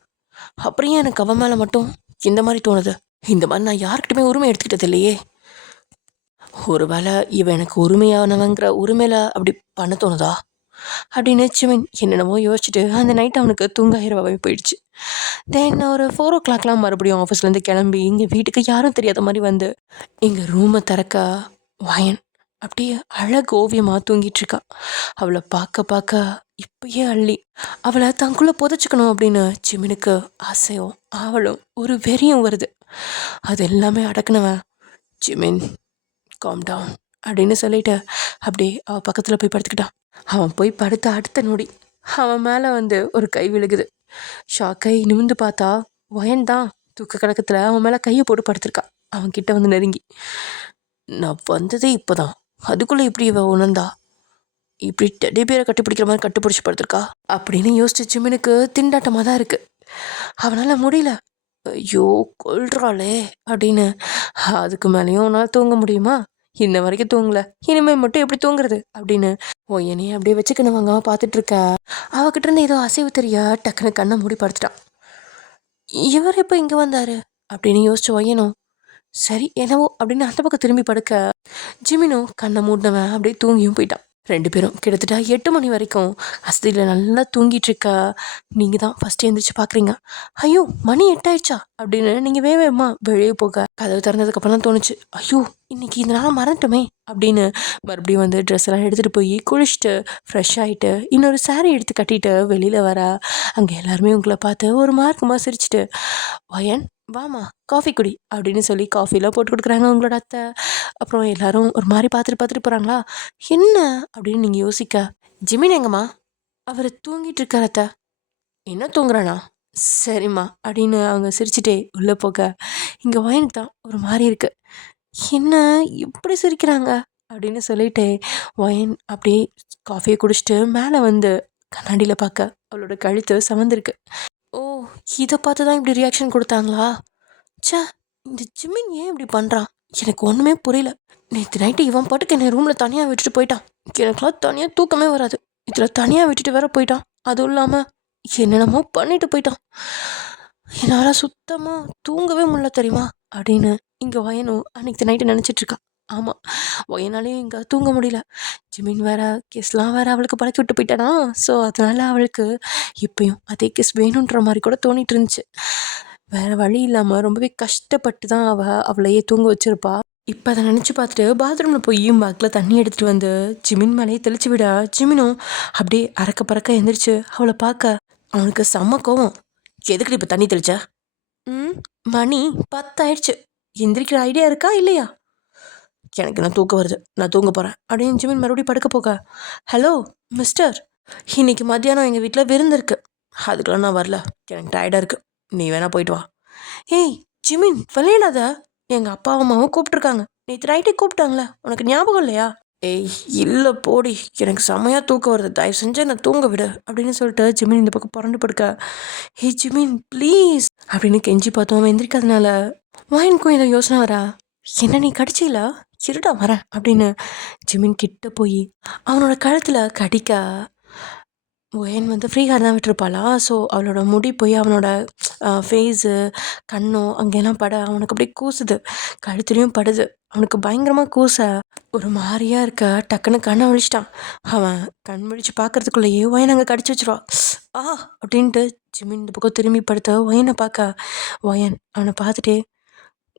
அப்படியே எனக்கு அவன் மேலே மட்டும் இந்த மாதிரி தோணுது. இந்த மாதிரி நான் யாருக்கிட்டுமே உரிமை எடுத்துக்கிட்டது இல்லையே. ஒருவேளை இவன் எனக்கு உரிமையானவங்கிற உரிமையில அப்படி பண்ண தோணுதா அப்படின்னு ஜிமின் என்னென்னமோ யோசிச்சுட்டு அந்த நைட் அவனுக்கு தூங்காயிரவாவே போயிடுச்சு. தென் ஒரு 4 o'clock மறுபடியும் ஆஃபீஸ்லேருந்து கிளம்பி இங்கே வீட்டுக்கு யாரும் தெரியாத மாதிரி வந்து இங்கே ரூமை திறக்க வயன் அப்படியே அழகு ஓவியமாக தூங்கிட்டு இருக்கா. அவளை பார்க்க பார்க்க இப்பயே அள்ளி அவளை தங்குள்ள புதைச்சிக்கணும் அப்படின்னு ஜிமினுக்கு ஆசையும் ஆவலும் ஒரு வெறியும் வருது. அது எல்லாமே அடக்குனவன் ஜிமின் காம் டவுன் அப்படின்னு சொல்லிட்டு அப்படியே அவள் பக்கத்தில் போய் படுத்துக்கிட்டான். அவன் போய் படுத்த அடுத்த நொடி அவன் மேலே வந்து ஒரு கை விழுகுது. ஷாக்கை நிமிந்து பார்த்தா வயன் தான் தூக்க கணக்கத்தில் அவன் மேலே கையை போட்டு படுத்திருக்கா. அவன் கிட்ட வந்து நெருங்கி, நான் வந்ததே இப்போதான், அதுக்குள்ளே இப்படி இவ உணர்ந்தா, இப்படி டெடி பேரை கட்டிப்பிடிக்கிற மாதிரி கட்டுப்பிடிச்சி படுத்திருக்கா அப்படின்னு யோசிச்சு ஜிமினுக்கு திண்டாட்டமாக தான் இருக்குது. அவனால் முடியல. ஐயோ கொள்றாளே அப்படின்னு. அதுக்கு மேலேயும் அவனால் தூங்க முடியுமா? இன்ன வரைக்கும் தூங்கல, இனிமேல் மட்டும் எப்படி தூங்குறது அப்படின்னு என்னையே அப்படியே வச்சுக்கணும் வாங்க பார்த்துட்டு இருக்க. அவகிட்ட இருந்து ஏதோ அசைவு தெரியா டக்குன்னு கண்ணை மூடி படுத்துட்டான். இவர் எப்போ இங்கே வந்தாரு அப்படின்னு யோசிச்சு ஒய்யணும். சரி என்னவோ அப்படின்னு அந்த பக்கம் திரும்பி படுக்க ஜிமினும் கண்ணை மூடினவன் அப்படியே தூங்கியும் போயிட்டான். 2 பேரும் கிட்டத்தட்ட 8 மணி வரைக்கும் அசதியில் நல்லா தூங்கிட்டு இருக்கா. நீங்கள் தான் ஃபஸ்ட்டு எழுந்திரிச்சு பார்க்குறீங்க. ஐயோ மணி 8 ஆயிடுச்சா அப்படின்னு நீங்கள் வேகமா வெளியே போக கதவு திறந்ததுக்கப்புறம் தான் தோணுச்சு, ஐயோ இன்னைக்கு இந்த நாள் மறந்துட்டோமே அப்படின்னு மறுபடியும் வந்து ட்ரெஸ் எல்லாம் எடுத்துகிட்டு போய் குளிச்சுட்டு ஃப்ரெஷ் ஆகிட்டு இன்னொரு saree எடுத்து கட்டிட்டு வெளியில் வர அங்கே எல்லாருமே உங்களை பார்த்து ஒரு மார்க்கமாக சிரிச்சிட்டு, வயன் வாமா காஃபி குடி அப்படின்னு சொல்லி காஃபிலாம் போட்டு கொடுக்குறாங்க உங்களோட அத்தை. அப்புறம் எல்லாரும் ஒரு மாதிரி பார்த்துட்டு போகிறாங்களா. என்ன அப்படின்னு நீங்கள் யோசிக்க, ஜிமின் எங்கம்மா? அவர் தூங்கிட்டு இருக்கார் அத்தை. என்ன தூங்குறானா? சரிம்மா அப்படின்னு அவங்க சிரிச்சுட்டே உள்ளே போக இங்கே வயனுக்கு தான் ஒரு மாதிரி இருக்கு. என்ன இப்படி சிரிக்கிறாங்க அப்படின்னு சொல்லிட்டு வயன் அப்படியே காஃபியை குடிச்சிட்டு மேலே வந்து கண்ணாடியில் பார்க்க அவளோட கழுத்து சமந்திருக்கு. ஓ இதை பார்த்து தான் இப்படி ரியாக்ஷன் கொடுத்தாங்களா? ச்சே, இந்த ஜிமின் ஏன் இப்படி பண்ணுறான் எனக்கு ஒன்றுமே புரியல. நேற்று நைட்டு இவன் பாட்டுக்கு என்னை ரூமில் தனியாக விட்டுட்டு போயிட்டான். எனக்குலாம் தனியாக தூக்கமே வராது. இதில் தனியாக விட்டுட்டு வேற போயிட்டான். அதுவும் இல்லாமல் என்னென்னமோ பண்ணிட்டு போயிட்டான். என்னால் சுத்தமாக தூங்கவே முடியல தெரியுமா அப்படின்னு இங்கே வயனும் அன்னைக்கு நைட்டு நினச்சிட்டு இருக்கா. ஆமாம், வயனாலேயும் இங்கே தூங்க முடியல. ஜிமின் வேற கிஸ்லாம் வேற அவளுக்கு பழக்கி விட்டு போயிட்டானா. ஸோ அதனால் அவளுக்கு இப்பயும் அதே கிஸ் வேணுன்ற மாதிரி கூட தோணிட்டு இருந்துச்சு. வேறு வழி இல்லாமல் ரொம்பவே கஷ்டப்பட்டு தான் அவளையே தூங்க வச்சுருப்பா. இப்போ அதை நினச்சி பார்த்துட்டு பாத்ரூமில் போய் பேக்கில் தண்ணி எடுத்துகிட்டு வந்து ஜிமின் மேலேயே தெளிச்சு விட ஜிமினும் அப்படியே அறக்க பறக்க எந்திரிச்சு அவளை பார்க்க அவனுக்கு செம்ம கோவம். எதுக்கு இப்போ தண்ணி தெளிச்ச? மணி 10 ஆயிடுச்சு. எந்திரிக்கிற ஐடியா இருக்கா இல்லையா? எனக்கு என்ன தூக்கம் வருது, நான் தூங்க போகிறேன் அப்படின்னு ஜிமின் மறுபடியும் படுக்க போக, ஹலோ மிஸ்டர், இன்னைக்கு மத்தியானம் எங்கள் வீட்டில் விருந்து இருக்குது. அதுக்கெல்லாம் நான் வரல, எனக்கு டயர்டாக இருக்குது, நீ வேணா போயிட்டு வா. ஏய் ஜிமின் விளையாடாத, எங்கள் அப்பா அம்மாவும் கூப்பிட்ருக்காங்க, நேற்று நைட்டே கூப்பிட்டாங்களே, உனக்கு ஞாபகம் இல்லையா? ஏய் இல்லை போடி, எனக்கு செம்மையாக தூக்கம் வருது, தயவு செஞ்சு என்னை தூங்க விடு அப்படின்னு சொல்லிட்டு ஜிமின் இந்த பக்கம் புரண்டு படுக்க. ஹே ஜிமின் ப்ளீஸ் அப்படின்னு கெஞ்சி பார்த்தோம். அவன் எந்திரிக்காதனால வாயின்க்கும் ஏதோ யோசனை வரா. என்ன நீ கடிச்சில, இருடா வரேன் அப்படின்னு ஜிமின் கிட்ட போய் அவனோட கழுத்தில் கடிக்க. ஒயன் வந்து ஃப்ரீ ஹேர் தான் விட்டுருப்பாளா. ஸோ அவளோட முடி போய் அவனோட ஃபேஸு கண்ணம் அங்கெல்லாம் பட அவனுக்கு அப்படியே கூசுது, கழுத்துலேயும் படுது. அவனுக்கு பயங்கரமாக கூச ஒரு மாதிரியாக இருக்க. டக்குன்னு கண்ணை விழிச்சிட்டான். அவன் கண் விழிச்சு பார்க்கறதுக்குள்ளேயே ஒயன் அங்கே கடிச்சு வச்சிருவான். ஆ அப்படின்ட்டு ஜிமின் இந்த பக்கம் திரும்பி படுத்த ஒயனை பார்க்க. ஒயன் அவனை பார்த்துட்டே,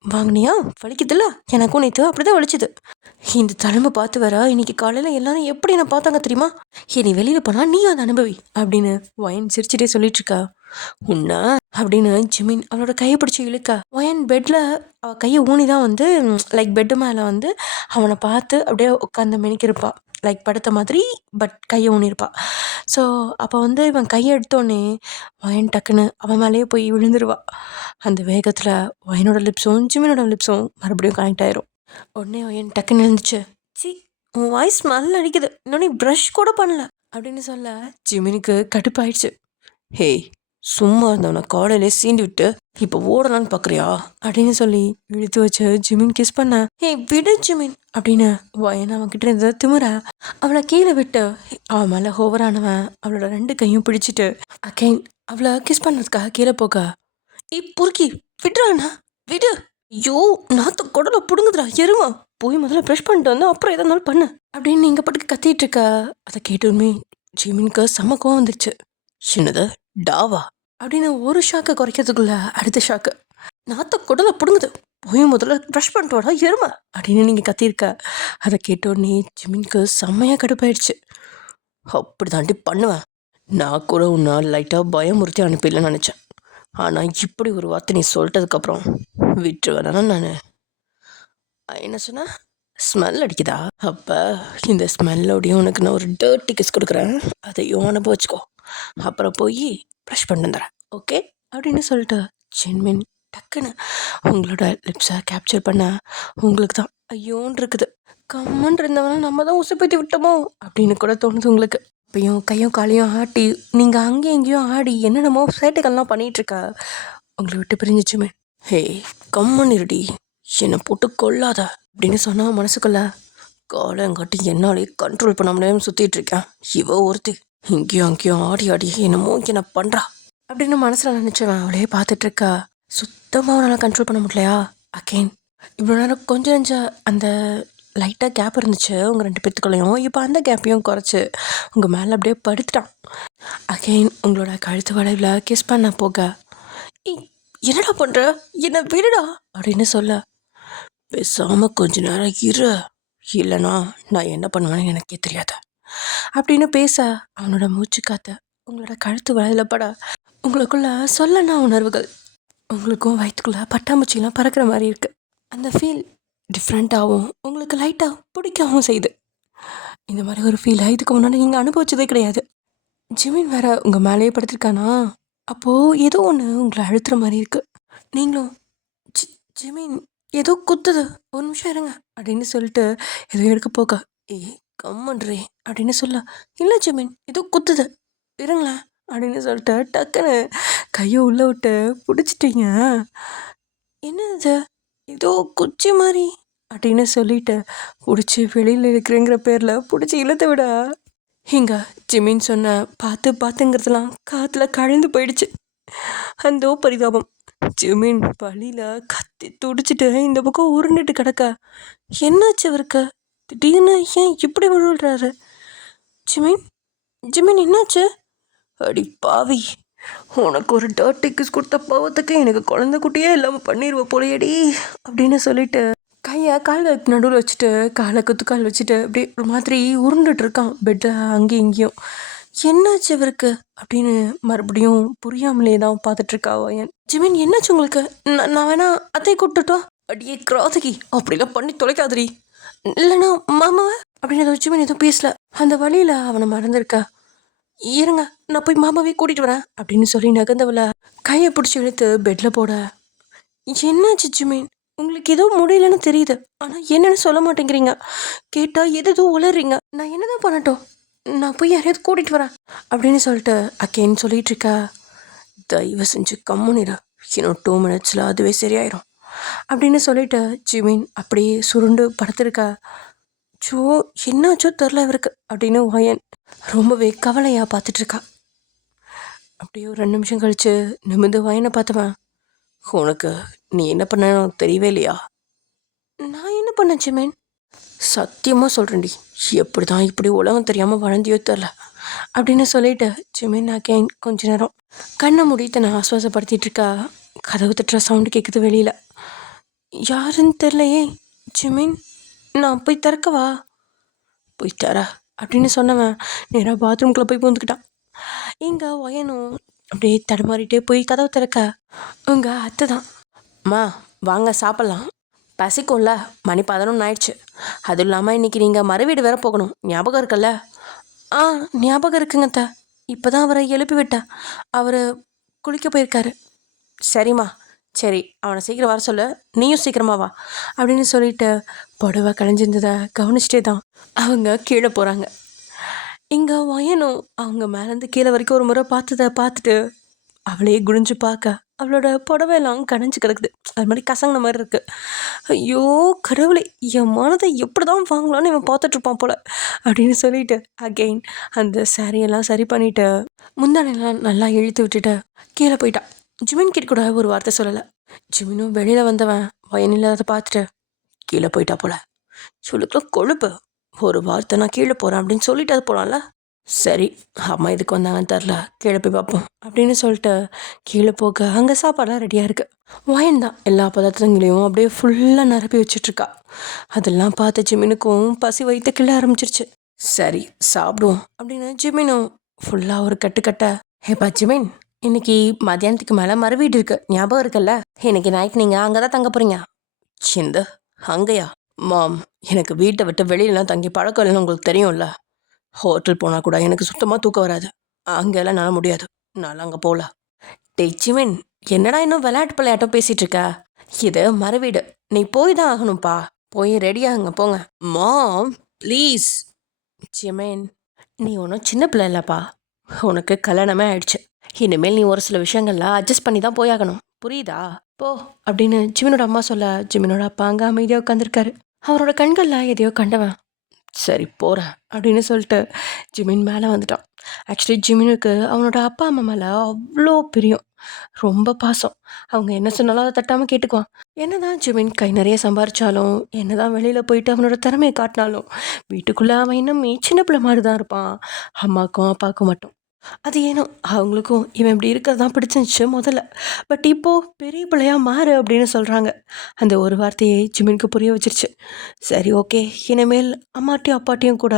வாங்கினியா, வலிக்குதுல்ல, எனக்கும் நேற்று அப்படி தான் வலிச்சுது. இந்த தலைமை பார்த்து வர இன்னைக்கு காலையில் எல்லாரும் எப்படி என்ன பார்த்தாங்க தெரியுமா? நீ வெளியில் போனால் நீ அதை அனுபவி அப்படின்னு ஒயன் சிரிச்சுட்டே சொல்லிட்டு இருக்கா. உன்னா அப்படின்னு ஜிமின் அவளோட கையை பிடிச்சி இழுக்க. ஒயன் பெட்டில் அவள் கையை ஊனி தான் வந்து லைக் பெட்டு மேலே வந்து அவனை பார்த்து அப்படியே உட்காந்து மெனிக்கிருப்பா, லைக் படுத்த மாதிரி, பட் கையை ஊனிருப்பா. ஸோ அப்போ வந்து இவன் கையை எடுத்தோடனே ஒயன் டக்குன்னு அவன் மேலேயே போய் விழுந்துருவா. அந்த வேகத்தில் ஒயனோட லிப்ஸும் ஜிமினோட லிப்ஸும் மறுபடியும் கனெக்ட் ஆயிரும். உடனே ஒயன் டக்குன்னு எழுந்துச்சு. சி, உன் வாய்ஸ் ஸ்மெல் அடிக்குது, இன்னொன்னே ப்ரஷ் கூட பண்ணல அப்படின்னு சொல்ல ஜிமினுக்கு கடுப்பாயிடுச்சு. ஹேய், சும்மா இருந்தவனை காலையிலே சீண்டி விட்டு இப்போ ஓடலான்னு பார்க்குறியா அப்படின்னு சொல்லி இழுத்து வச்சு ஜிமின் கிஸ் பண்ண. ஹேய் விடு ஜிமின் அப்படின்னு ஒயன் அவன்கிட்ட இருந்த திமுற அவளை கீழே விட்டு அவன் மேலே ஹோவரானவன் அவளோட 2 கையும் பிடிச்சிட்டு அகைன் அவளை கிஸ் பண்ணுறதுக்காக கீழே போக. பொறுக்கி விடுறாண்ணா, விடு, ஐயோ நாத்த குடலை பிடுங்குதுடா எருமா, போய் முதல்ல ப்ரெஷ் பண்ணிட்டு வந்து அப்புறம் எதா இருந்தாலும் பண்ணு அப்படின்னு நீங்கள் பாட்டுக்கு கத்திட்டு இருக்க. அதை கேட்டுமே ஜிமினுக்கு செம கோவம் வந்துருச்சு. சின்னது டாவா அப்படின்னு ஒரு ஷாக்கை குறைக்கிறதுக்குள்ள அடுத்த ஷாக்கு, நாத்த குடலை பிடுங்குது, போய் முதல்ல ப்ரெஷ் பண்ணிட்டு வாடா எருமா அப்படின்னு நீங்கள் கத்திருக்க. அதை கேட்டோடனே ஜிமினுக்கு செம்மையாக கடுப்பாயிடுச்சு. அப்படி தாண்டி பண்ணுவேன், நான் கூட உன்னை லைட்டாக பயமுறுத்தி அனுப்பிடலன்னு நினச்சேன், ஆனால் இப்படி ஒரு வார்த்தை நீ சொல்லிட்டதுக்கப்புறம் விட்டுருவேனா நான்? என்ன சொன்ன, ஸ்மெல் அடிக்குதா? அப்போ இந்த ஸ்மெல்லோடையும் உனக்கு நான் ஒரு டர்ட்டி கிஸ் கொடுக்குறேன், அதையும் அனுபவிச்சுக்கோ, அப்புறம் போய் ப்ரஷ் பண்ணி வந்துடுறேன், ஓகே அப்படின்னு சொல்லிட்டு ஜின்மின் டக்குன்னு உங்களோட லிப்ஸை கேப்சர் பண்ண உங்களுக்கு தான் ஐயோன்னு இருக்குது. கம்மன் இருந்தவன நம்ம தான் உசுப்பேத்தி விட்டோமோ அப்படின்னு கூட தோணுது உங்களுக்கு. இப்பயும் கையும் காலையும் ஆட்டி நீங்கள் அங்கேயும் இங்கேயும் ஆடி என்னென்னமோ சேட்டைகள்லாம் பண்ணிகிட்ருக்க. உங்களை விட்டு பிரிஞ்சிச்சுமே. ஹே கம்மன் இருடி, என்னை போட்டு கொள்ளாத அப்படின்னு சொன்னால் மனசுக்குள்ள காலங்காட்டி என்னாலே கண்ட்ரோல் பண்ண முடியாமல் சுற்றிட்டு இருக்கேன். இவ ஒருத்தி இங்கேயும் அங்கேயும் ஆடி ஆடி என்னமோ என்ன பண்ணுறா அப்படின்னு மனசில் நினச்சவன் அவளையே பார்த்துட்ருக்கா. சுத்தமாக அவனால் கண்ட்ரோல் பண்ண முடியலையா? அகெயின் இவ்வளோ நேரம் கொஞ்சம் கொஞ்சம் அந்த லைட்டாக கேப் இருந்துச்சு உங்கள் 2 பேத்துக்குள்ளேயும், இப்போ அந்த கேப்பையும் குறைச்சி உங்கள் மேலே அப்படியே படுத்துட்டான். அகெயின் உங்களோட கழுத்து வளைவில் கிஸ் பண்ண போக, என்னடா பண்ணுற, என்னை விடுடா அப்படின்னு சொல்ல, பேசாமல் கொஞ்ச நேரம் இரு, இல்லைனா நான் என்ன பண்ணுவேன்னு எனக்கே தெரியாது அப்படின்னு பேச அவனோட மூச்சு காத்த உங்களோட கழுத்து வளைவில் பட உங்களுக்குள்ள சொல்லனா உணர்வுகள், உங்களுக்கும் வயிற்றுக்குள்ளே பட்டாம்பூச்சிலாம் பறக்கிற மாதிரி இருக்குது. அந்த ஃபீல் டிஃப்ரெண்ட்டாகவும் உங்களுக்கு லைட்டாக பிடிக்கவும் செய்யுது. இந்த மாதிரி ஒரு ஃபீலை இதுக்கு முன்னாடி நீங்கள் அனுபவிச்சதே கிடையாது. ஜிமின் வேற உங்கள் மேலேயே படுத்திருக்கானா, அப்போது ஏதோ ஒன்று உங்களை அழுத்துற மாதிரி இருக்குது. நீங்களும் ஜிமின் ஏதோ குத்துது, ஒரு நிமிஷம் இருங்க அப்படின்னு சொல்லிட்டு ஏதோ எடுக்க போக, கம்மன்றே அப்படின்னு சொல்ல, இல்லை ஜிமின் ஏதோ குத்துது இருங்களேன் அப்படின்னு சொல்லிட்டு டக்குன்னு கையை உள்ளே விட்டு பிடிச்சிட்டிங்க. என்ன இது ஏதோ குச்சி மாதிரி அப்படின்னு சொல்லிட்டு பிடிச்சி வெளியில் இருக்கிறேங்கிற பேரில் பிடிச்சி இழுத்து விட, இங்க ஜிமின் சொன்ன பார்த்து பார்த்துங்கிறதுலாம் காற்றுல கழிந்து போயிடுச்சு. அந்த பரிதாபம். ஜிமின் வழியில் கத்தி துடிச்சிட்டு இந்த பக்கம் உருண்டுட்டு கிடக்க. என்னாச்சு அவருக்கு திடீர்னு ஏன் இப்படி விழுறாரு? ஜிமின் ஜிமின் என்னாச்சு? அடி பாவி, உனக்கு ஒரு டர்ட்டி கிஸ் கொடுத்த பாவத்துக்கு எனக்கு குழந்தை குட்டியே இல்லாமல் பண்ணிடுவ போலையடி அப்படின்னு சொல்லிட்டு கையை காலுக்கு நடுவில் வச்சுட்டு காலை குத்துக்கால் வச்சுட்டு அப்படியே ஒரு மாதிரி உருண்டுட்டு இருக்கான் பெட்டில் அங்கேயும் இங்கேயும். என்னாச்சு இவருக்கு அப்படின்னு மறுபடியும் புரியாமலே தான் பார்த்துட்ருக்கா ஒயன். ஜிமின் என்னாச்சு உங்களுக்கு? நான் வேணா அத்தை கூப்பிட்டுட்டா? அடியே கிராதகி, அப்படிலாம் பண்ணி தொலைக்காதடி, இல்லைன்னா மாமாவை அப்படின்னு ஜிமின் எதுவும் பேசல. அந்த வழியில் அவனை மறந்துருக்கா. இருங்க நான் போய் மாமாவே கூட்டிகிட்டு வரேன் அப்படின்னு சொல்லி நகர்ந்தவளை கையை பிடிச்சி இழுத்து பெட்டில் போட, என்னாச்சு ஜிமின்? உங்களுக்கு ஏதோ முடியலன்னு தெரியுது. ஆனால் என்னன்னு சொல்ல மாட்டேங்கிறீங்க. கேட்டால் எதோ உளறீங்க. நான் என்னதான் பண்ணட்டும்? நான் போய் யாரையாவது கூட்டிகிட்டு வரேன் அப்படின்னு சொல்லிட்டு அக்கேன்னு சொல்லிட்டு இருக்கா. தயவு செஞ்சு கம்முனிடா, இன்னும் 2 மினிட்ஸில் அதுவே சரியாயிடும் அப்படின்னு சொல்லிட்டு ஜிமின் அப்படியே சுருண்டு படுத்திருக்கா. சோ என்னாச்சோ தெரில இவருக்கு அப்படின்னு வயன் ரொம்பவே கவலையாக பார்த்துட்ருக்கா. அப்படியே ஒரு 2 நிமிஷம் கழித்து நிமிந்து வயனை பார்த்தவன், உனக்கு நீ என்ன பண்ண தெரியவே இல்லையா? நான் என்ன பண்ணேன் ஜிமின்? சத்தியமாக சொல்கிறேன்டி, எப்படி தான் இப்படி உலகம் தெரியாமல் வளர்ந்தியோ தெரில அப்படின்னு சொல்லிட்டு ஜிமின் அகெயின் கொஞ்ச நேரம் கண்ணை மூடிட்டு நான் ஆஸ்வாசப்படுத்திட்டு இருக்கா. கதவு தட்டுற சவுண்டு கேட்குது வெளியில். யாருன்னு தெரிலையே. ஜிமின், நான் போய் திறக்கவா? போய் தர அப்படின்னு சொன்னவன் நேராக பாத்ரூம்குள்ளே போய் பூந்துக்கிட்டான். இங்கே ஒயனும் அப்படியே தடுமாறிட்டே போய் கதவு திறக்க உங்கள் அத்தை தான். அம்மா வாங்க சாப்பிட்லாம், பசிக்கும்ல, மணி 11 ஆயிடுச்சு. அதுவும் இல்லாமல் இன்றைக்கி நீங்கள் மறுவீடு வேற போகணும், ஞாபகம் இருக்குல்ல? ஆ ஞாபகம் இருக்குங்க அத்தை. இப்போ தான் அவரை எழுப்பி விட்டேன், அவர் குளிக்க போயிருக்காரு. சரிம்மா, சரி அவனை சீக்கிரம் வர சொல்லு, நீயும் சீக்கிரமா வா அப்படின்னு சொல்லிட்டு புடவை கலைஞ்சிருந்ததை கவனிச்சிட்டே தான் அவங்க கீழே போகிறாங்க. இங்கே வயனும் அவங்க மேலேருந்து கீழே வரைக்கும் ஒரு முறை பார்த்துட்டு அவளையே குடிஞ்சு பார்க்க அவளோட புடவையெல்லாம் கடைஞ்சி கிடக்குது. அது மாதிரி கசங்கின மாதிரி இருக்குது. ஐயோ கடவுளே, என் மனதை எப்படி தான் வாங்கலான்னு இவன் பார்த்துட்ருப்பான் போல் அப்படின்னு சொல்லிட்டு அகெயின் அந்த சாரியெல்லாம் சரி பண்ணிவிட்டு முந்தானெல்லாம் நல்லா இழுத்து விட்டுட்டு கீழே போயிட்டான். ஜிமின் கிட்ட கூட ஒரு வார்த்தை சொல்லலை. ஜிமினும் வெளியில் வந்தவன் வயன் இல்லாத பார்த்துட்டு கீழே போயிட்டா போல. இவளுக்குலாம் கொழுப்பு. ஒரு வார்த்தை நான் கீழே போகிறேன் அப்படின்னு சொல்லிட்டு அது போகலாம்ல. சரி, அம்மா இதுக்கு வந்தாங்கன்னு தெரில, கீழே போய் பார்ப்போம் அப்படின்னு சொல்லிட்டு கீழே போக அங்கே சாப்பாடெலாம் ரெடியாக இருக்குது. வயன் தான் எல்லா பதார்த்தங்களையும் அப்படியே ஃபுல்லாக நிரப்பி வச்சிட்ருக்கா. அதெல்லாம் பார்த்து ஜிமினுக்கும் பசி வைத்து கிள்ள ஆரம்பிச்சிருச்சு. சரி சாப்பிடுவோம் அப்படின்னு ஜிமினும் ஃபுல்லாக ஒரு கட்டு. ஹேப்பா ஜிமின், இன்னைக்கு மத்தியானத்துக்கு மேலே மறுவீடு இருக்கு, ஞாபகம் இருக்குல்ல? இன்னைக்கு நைட் நீங்கள் அங்கே தான் தங்க போகிறீங்க. சிந்த அங்கேயா? மாம், எனக்கு வீட்டை விட்டு வெளியிலலாம் தங்கி பழக்கம் இல்லைன்னு உங்களுக்கு தெரியும்ல. ஹோட்டல் போனால் கூட எனக்கு சுத்தமாக தூக்கம் வராது. அங்கெல்லாம் நான் முடியாது, நான் அங்கே போகல. டெச்சிமின், என்னடா இன்னும் விளையாட்டம் பேசிகிட்டு இருக்க? இது மறுவீடு, நீ போய் தான் ஆகணும்ப்பா. போய் ரெடியாகுங்க போங்க. மாம் ப்ளீஸ். ஜிமின், நீ ஒன்றும் சின்ன பிள்ளை இல்லைப்பா, உனக்கு கல்யாணமே ஆயிடுச்சு. இனிமேல் நீ ஒரு சில விஷயங்கள்லாம் அட்ஜஸ்ட் பண்ணி தான் போயாகணும், புரியுதா? போ அப்படின்னு ஜிமினோட அம்மா சொல்ல ஜிமினோட அப்பா அங்கே அமைதியாக உட்காந்துருக்காரு. அவரோட கண்களில் எதையோ கண்டவன் சரி போகிறேன் அப்படின்னு சொல்லிட்டு ஜிமின் மேலே வந்துட்டான். ஆக்சுவலி ஜிமினுக்கு அவனோட அப்பா அம்மா மேலே அவ்வளோ பிரியம், ரொம்ப பாசம். அவங்க என்ன சொன்னாலும் அதை தட்டாமல் கேட்டுக்குவான். என்னதான் ஜிமின் கை நிறைய சம்பாரிச்சாலும், என்னதான் வெளியில் போயிட்டு அவனோட திறமையை காட்டினாலும், வீட்டுக்குள்ளே அவன் இன்னும் சின்ன பிள்ளை மாதிரி தான் இருப்பான். அம்மாக்கும் அப்பாவுக்கும் மட்டும் அது ஏனோ அவங்களுக்கும் இவன் இப்படி இருக்கிறது தான் பிடிச்சிருந்துச்சு முதல்ல. பட் இப்போது பெரிய பிள்ளையா மாறு அப்படின்னு சொல்கிறாங்க. அந்த ஒரு வார்த்தையை ஜிமினுக்கு புரிய வச்சிருச்சு. சரி ஓகே, இனிமேல் அம்மாட்டையும் அப்பாட்டையும் கூட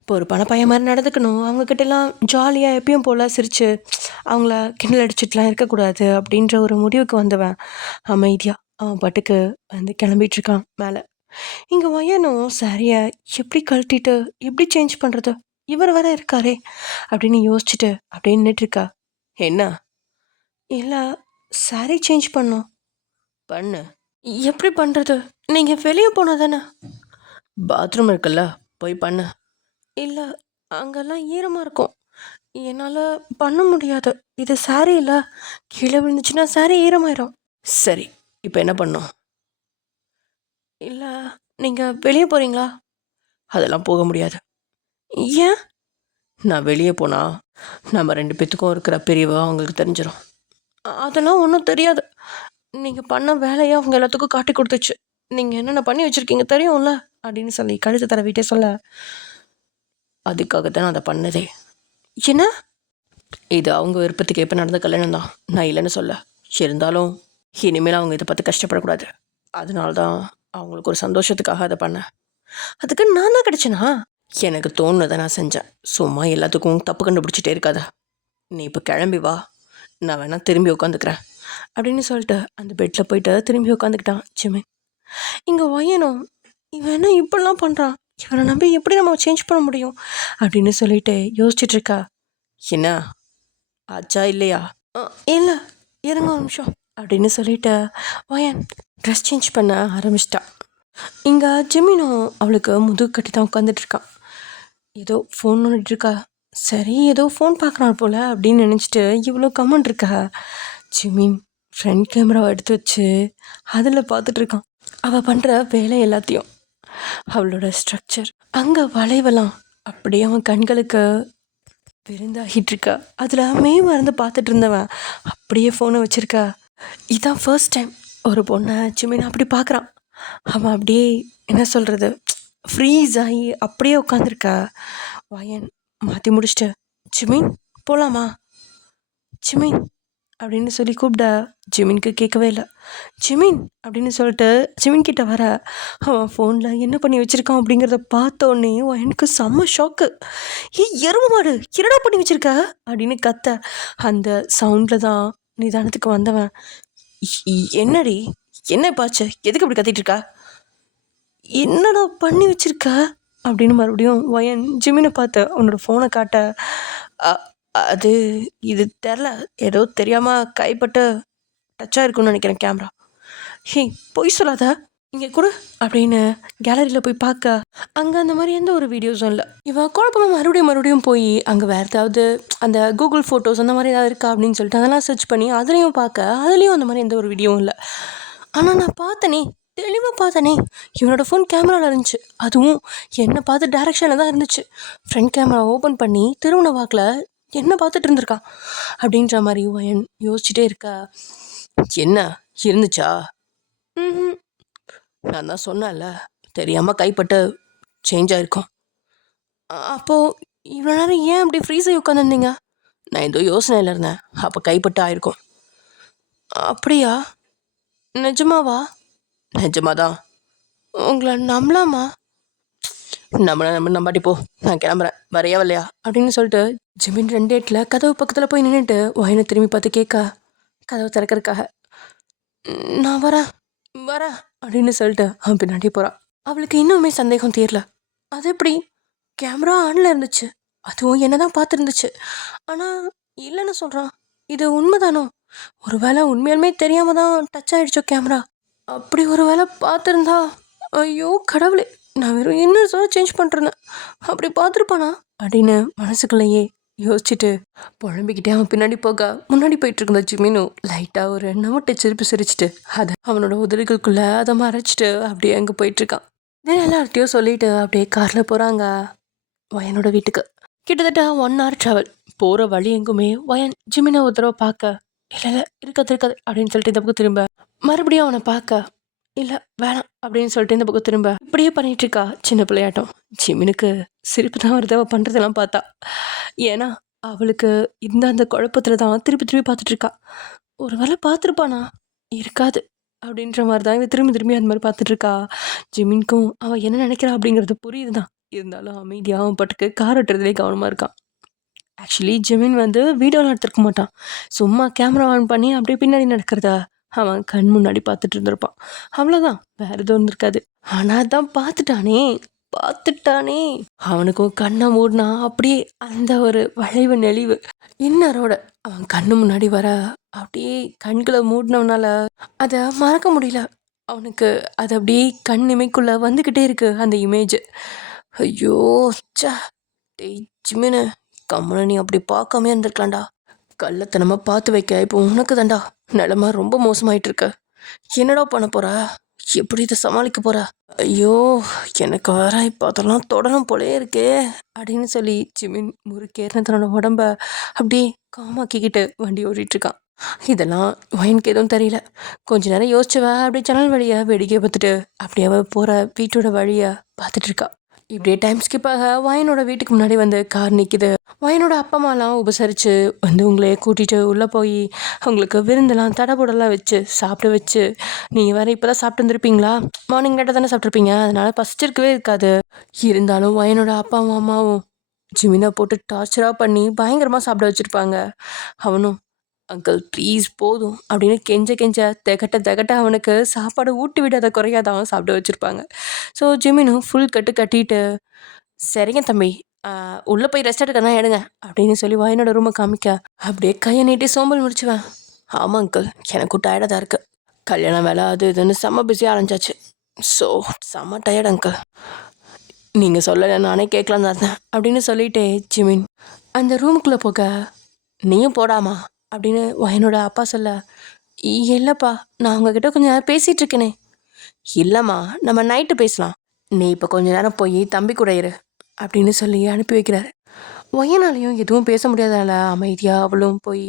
இப்போ ஒரு பணப்பையன் மாதிரி நடந்துக்கணும், அவங்கக்கிட்டலாம் ஜாலியாக எப்பயும் போல் சிரித்து அவங்கள கிண்டல் அடிச்சுட்டுலாம் இருக்கக்கூடாது அப்படின்ற ஒரு முடிவுக்கு வந்தவன் அமைதியாக அவன் பாட்டுக்கு வந்து கிளம்பிகிட்ருக்கான் மேலே. இங்கே வயனும் சாரியை எப்படி கழட்டிட்டு எப்படி சேஞ்ச் பண்ணுறது, இவர் வேற இருக்காரே அப்படின்னு யோசிச்சுட்டு அப்படியே நின்றுட்டுருக்கா. என்ன? இல்லை, சாரி சேஞ்ச் பண்ணோம். பண்ணு. எப்படி பண்ணுறது? நீங்கள் வெளியே போனால் தானே? பாத்ரூம் இருக்குல்ல, போய் பண்ணு. இல்லை, அங்கெல்லாம் ஈரமாக இருக்கும், என்னால் பண்ண முடியாது. இது சாரி இல்லை, கீழே விழுந்துச்சுன்னா சாரி ஈரமாயிரும். சரி, இப்போ என்ன பண்ணும்? இல்லை, நீங்கள் வெளியே போகிறீங்களா? அதெல்லாம் போக முடியாது. ஏன்? நான் வெளியே போனால் நம்ம 2 பேத்துக்கும் இருக்கிற பிரிவு அவங்களுக்கு தெரிஞ்சிடும். அதெல்லாம் ஒன்றும் தெரியாது, நீங்கள் பண்ண வேலையை அவங்க எல்லாத்துக்கும் காட்டி கொடுத்துச்சு. நீங்கள் என்னென்ன பண்ணி வச்சுருக்கீங்க தெரியும்ல அப்படின்னு சொல்லி கழுத்து தடவிட்டே சொல்ல, அதுக்காகத்தான் நான் அதை பண்ணதே. என்ன? இது அவங்க விருப்பத்துக்கு எப்போ நடந்த கல்யாணம் தான், நான் இல்லைன்னு சொல்ல. இருந்தாலும் இனிமேல் அவங்க இதை பற்றி கஷ்டப்படக்கூடாது, அதனால தான் அவங்களுக்கு ஒரு சந்தோஷத்துக்காக அதை பண்ணேன். அதுக்கு நான் தான் கிடைச்சேனா? எனக்கு தோணுனதை நான் செஞ்சேன், சும்மா எல்லாத்துக்கும் தப்பு கண்டுபிடிச்சிட்டே இருக்காத. நீ இப்போ கிளம்பி வா, நான் வேணா திரும்பி உட்காந்துக்கிறேன் அப்படின்னு சொல்லிட்டு அந்த பெட்டில் போயிட்டு திரும்பி உட்காந்துக்கிட்டான் ஜிமின். இங்கே வயனும் இவன் என்ன இப்படிலாம் பண்ணுறான், இவனை நம்பி எப்படி நம்ம சேஞ்ச் பண்ண முடியும் அப்படின்னு சொல்லிட்டு யோசிச்சுட்ருக்கா. என்ன ஆச்சா இல்லையா? இல்லை, இருங்க ஒரு நிமிஷம் அப்படின்னு சொல்லிட்டு வயன் ட்ரெஸ் சேஞ்ச் பண்ண ஆரம்பிச்சிட்டான். இங்கே ஜிமினும் அவளுக்கு முதுகு கட்டி தான் உட்காந்துட்டு இருக்கான். ஏதோ ஃபோன் நோண்டிட்டு இருக்கா. சரி ஏதோ ஃபோன் பார்க்குறான் போல் அப்படின்னு நினச்சிட்டு இவ்வளோ கமெண்ட் இருக்கா. ஜிமின் ஃப்ரண்ட் கேமராவை எடுத்து வச்சு அதில் பார்த்துட்டு இருக்கான் அவள் பண்ணுற வேலை எல்லாத்தையும். அவளோட ஸ்ட்ரக்சர் அங்கே வளைவலாம் அப்படியே அவன் கண்களுக்கு விருந்தாகிட்டு இருக்கா. அதில் மறந்து பார்த்துட்டு இருந்தவன் அப்படியே ஃபோனை வச்சுருக்கா. இதுதான் ஃபர்ஸ்ட் டைம் ஒரு பொண்ணை ஜிமின் அப்படி பார்க்குறான். அவன் அப்படியே என்ன சொல்கிறது ஃப்ரீஸ் ஆகி அப்படியே உட்காந்துருக்கா. வயன் மாற்றி முடிச்சிட்டு ஜிமின் போகலாமா ஜிமின் அப்படின்னு சொல்லி கூப்பிட ஜிமின்க்கு கேட்கவே இல்லை. ஜிமின் அப்படின்னு சொல்லிட்டு ஜிமின் கிட்ட வர அவன் ஃபோனில் என்ன பண்ணி வச்சுருக்கான் அப்படிங்கிறத பார்த்தோன்னே எனக்கு செம்ம ஷாக்கு. எருமை மாடு என்னடா பண்ணி வச்சுருக்க அப்படின்னு கத்த. அந்த சவுண்டில் தான் நிதானத்துக்கு வந்தவன் என்னடி என்ன பாச்சு எதுக்கு அப்படி கத்திட்டு இருக்கா என்னடா பண்ணி வச்சிருக்க அப்படின்னு மறுபடியும் வயன் ஜிமினை பார்த்த உன்னோட ஃபோனை காட்ட அது இது தெரில ஏதோ தெரியாமல் கைப்பட்டு டச்சாக இருக்குன்னு நினைக்கிறேன் கேமரா. ஹே பொய் சொல்லாத இங்கே கொடு அப்படின்னு கேலரியில் போய் பார்க்க அங்கே அந்த மாதிரி எந்த ஒரு வீடியோஸும் இல்லை. இவன் குழப்பமாக மறுபடியும் போய் அங்கே வேறு ஏதாவது அந்த கூகுள் ஃபோட்டோஸ் அந்த மாதிரி ஏதாவது இருக்கா அப்படின்னு சொல்லிட்டு அதெல்லாம் சர்ச் பண்ணி அதுலேயும் பார்க்க அதுலேயும் அந்த மாதிரி எந்த ஒரு வீடியோவும் இல்லை. ஆனால் நான் பார்த்தனே தெளிவாக பார்த்தனே இவனோட ஃபோன் கேமராவில் இருந்துச்சு. அதுவும் என்னை பார்த்து டேரெக்ஷனில் தான் இருந்துச்சு. ஃப்ரண்ட் கேமரா ஓப்பன் பண்ணி திருவண்ண வாக்கில் என்ன பார்த்துட்டு இருந்திருக்கான் அப்படின்ற மாதிரி வயன் யோசிச்சுட்டே இருக்கா. என்ன இருந்துச்சா? நான் தான் சொன்னேன்ல தெரியாமல் கைப்பட்டு சேஞ்ச் ஆகிருக்கும். அப்போது இவ்வளோ நேரம் ஏன் அப்படி ஃப்ரீஸ் ஆகி உட்காந்துருந்தீங்க? நான் ஏதோ யோசனையில் இருந்தேன். அப்போ கைப்பட்டு ஆயிருக்கும். அப்படியா? நிஜமாவா? நிஜமாதான். உங்களை நம்பலாமா? நம்பாட்டி போ, நான் கிளம்புறேன் வரையா வரலையா அப்படின்னு சொல்லிட்டு ஜிமின் 2 டேட்டில் கதவு பக்கத்தில் போய் நின்றுட்டு வயனை திரும்பி பார்த்து கேட்க கதவை திறக்கிறதுக்காக நான் வரேன் அப்படின்னு சொல்லிட்டு அவன் பின்னாடி போகிறான். அவளுக்கு இன்னுமே சந்தேகம் தீரல. அது எப்படி கேமரா ஆனில் இருந்துச்சு, அதுவும் என்ன தான் பார்த்துருந்துச்சு. ஆனால் இல்லைன்னு சொல்கிறான். இது உண்மைதானோ? ஒரு வேளை உண்மையாலுமே தெரியாமல் தான் டச் ஆகிடுச்சோ கேமரா? அப்படி ஒரு வேளை பார்த்துருந்தா ஐயோ கடவுளே, நான் வெறும் என்ன சேஞ்ச் பண்ணுறேன்னு அப்படி பார்த்துருப்பானா அப்படின்னு மனசுக்குள்ளேயே யோசிச்சுட்டு புழம்பிக்கிட்டே அவன் பின்னாடி போக முன்னாடி போயிட்டு இருந்த ஜிமினும் லைட்டாக ஒரு நமட்டை சிரிப்பு சிரிச்சிட்டு அதை அவனோட உதடுகளுக்குள்ளே அதை மறைச்சிட்டு அப்படியே அங்கே போயிட்டுருக்கான். இதே எல்லார்ட்டையும் சொல்லிட்டு அப்படியே காரில் போகிறாங்க வயனோட வீட்டுக்கு. கிட்டத்தட்ட 1 hour ட்ராவல். போகிற வழி எங்குமே வயன் ஜிமினை ஒரு தடவை பார்க்க இல்லை இருக்காது அப்படின்னு சொல்லிட்டு இந்த பக்கம் திரும்ப மறுபடியும் அவனை பார்க்க இல்லை வேணாம் அப்படின்னு சொல்லிட்டு இந்த பக்கம் திரும்ப இப்படியே பண்ணிட்டு இருக்கா சின்ன பிள்ளையாட்டம். ஜிமினுக்கு சிரிப்பு தான் வருது அவள் பண்ணுறதெல்லாம் பார்த்தா. ஏன்னா அவளுக்கு இந்த அந்த குழப்பத்தில் தான் திருப்பி பார்த்துட்டு இருக்கா. ஒரு வேளை பார்த்துருப்பானா? இருக்காது அப்படின்ற மாதிரி தான் இவன் திரும்பி அந்த மாதிரி பார்த்துட்டு இருக்கா. ஜிமினுக்கும் அவள் என்ன நினைக்கிறா அப்படிங்கிறது புரியுது தான். இருந்தாலும் அமைதியாக அவன் பட்டுக்கு கார் ஓட்டுறதுலேயே கவனமாக இருக்கான். ஆக்சுவலி ஜிமின் வீடியோலாம் எடுத்துருக்க மாட்டான். சும்மா கேமரா ஆன் பண்ணி அப்படியே பின்னாடி நடக்கிறதா அவன் கண் முன்னாடி பார்த்துட்டு இருந்திருப்பான். அவ்வளோதான், வேற எதுவும் இருக்காது. ஆனால் அதான் பார்த்துட்டானே அவனுக்கும் கண்ணை மூடினா அப்படியே அந்த ஒரு வளைவு நெளிவு இன்னரோட அவன் கண்ணு முன்னாடி வர அப்படியே கண்களை மூடினவனால அதை மறக்க முடியல அவனுக்கு. அது அப்படியே கண் இமைக்குள்ள வந்துக்கிட்டே இருக்கு அந்த இமேஜ். ஐயோ சா டேய் ஜிமினு, கம்மனை நீ அப்படி பார்க்காம இருந்திருக்கலாம்டா. கள்ளத்தனமாக பார்த்து வைக்க இப்போ உனக்கு தாண்டா நிலமை ரொம்ப மோசமாயிட்டு இருக்க. என்னடா பண்ண போற? எப்படி இதை சமாளிக்க போற? ஐயோ எனக்கு வேற இப்போ அதெல்லாம் தொடரும் போலே இருக்கே அப்படின்னு சொல்லி ஜிமின் முறுக்கேறின தன்னோட உடம்ப அப்படியே காமாக்கிக்கிட்டு வண்டி ஓடிட்டு இருக்கான். இதெல்லாம் வயனுக்கு எதுவும் தெரியல. கொஞ்ச நேரம் யோசிச்சுவ அப்படியே ஜன்னல் வழியை வேடிக்கை பார்த்துட்டு அப்படியே அவ போகிற வீட்டோட வழியை பார்த்துட்டு இருக்கா. இப்படியே டைம் ஸ்கிப் ஆக வயனோட வீட்டுக்கு முன்னாடி கார் நிற்கிது. வயனோட அப்பா அம்மாலாம் உபசரித்து உங்களையே கூட்டிகிட்டு உள்ளே போய் அவங்களுக்கு விருந்தெல்லாம் தடபுடலாம் வச்சு சாப்பிட வச்சு நீங்கள் வேறு இப்போ தான் சாப்பிட்டு வந்துருப்பீங்களா? மார்னிங் லேட்டாக தானே சாப்பிட்ருப்பீங்க, அதனால் பசிச்சிருக்கவே இருக்காது. இருந்தாலும் வயனோட அப்பாவும் அம்மாவும் ஜிமினை போட்டு டார்ச்சராக பண்ணி பயங்கரமாக சாப்பிட வச்சுருப்பாங்க. அவனும் அங்கிள் ப்ளீஸ் போதும் அப்படின்னு கெஞ்ச திகட்ட அவனுக்கு சாப்பாடு ஊட்டி விடாத குறையாத அவன் சாப்பிட வச்சுருப்பாங்க. ஸோ ஜிமினும் ஃபுல் கட்டிட்டு சரிங்க தம்பி உள்ளே போய் ரெஸ்ட் எடுக்கதான் எடுங்க அப்படின்னு சொல்லி வயனோட ரூமை காமிக்க அப்படியே கையை நீட்டி சோம்பல் முடிச்சுவேன். ஆமாம் அங்கிள், எனக்கும் டயர்டாக தான் இருக்குது. கல்யாணம் வேலை அது இதுன்னு செம்ம பிஸியாக அலைஞ்சாச்சு. ஸோ செம்ம டயர்ட் அங்கிள். நீங்கள் சொல்லலை, நானே கேட்கலாம் தான் இருந்தேன் அப்படின்னு சொல்லிட்டே ஜிமின் அந்த ரூமுக்குள்ளே போக, நீயும் போடாமா அப்படின்னு என்னோட அப்பா சொல்ல, இல்லைப்பா, நான் உங்ககிட்ட கொஞ்சம் நேரம் பேசிகிட்டு இருக்கேனே. இல்லைம்மா, நம்ம நைட்டு பேசலாம், நீ இப்போ கொஞ்ச நேரம் போய் தம்பி கூட இரு அப்படின்னு சொல்லி அனுப்பி வைக்கிறாரு. ஒயனாலையும் எதுவும் பேச முடியாதால அமைதியாக அவளும் போய்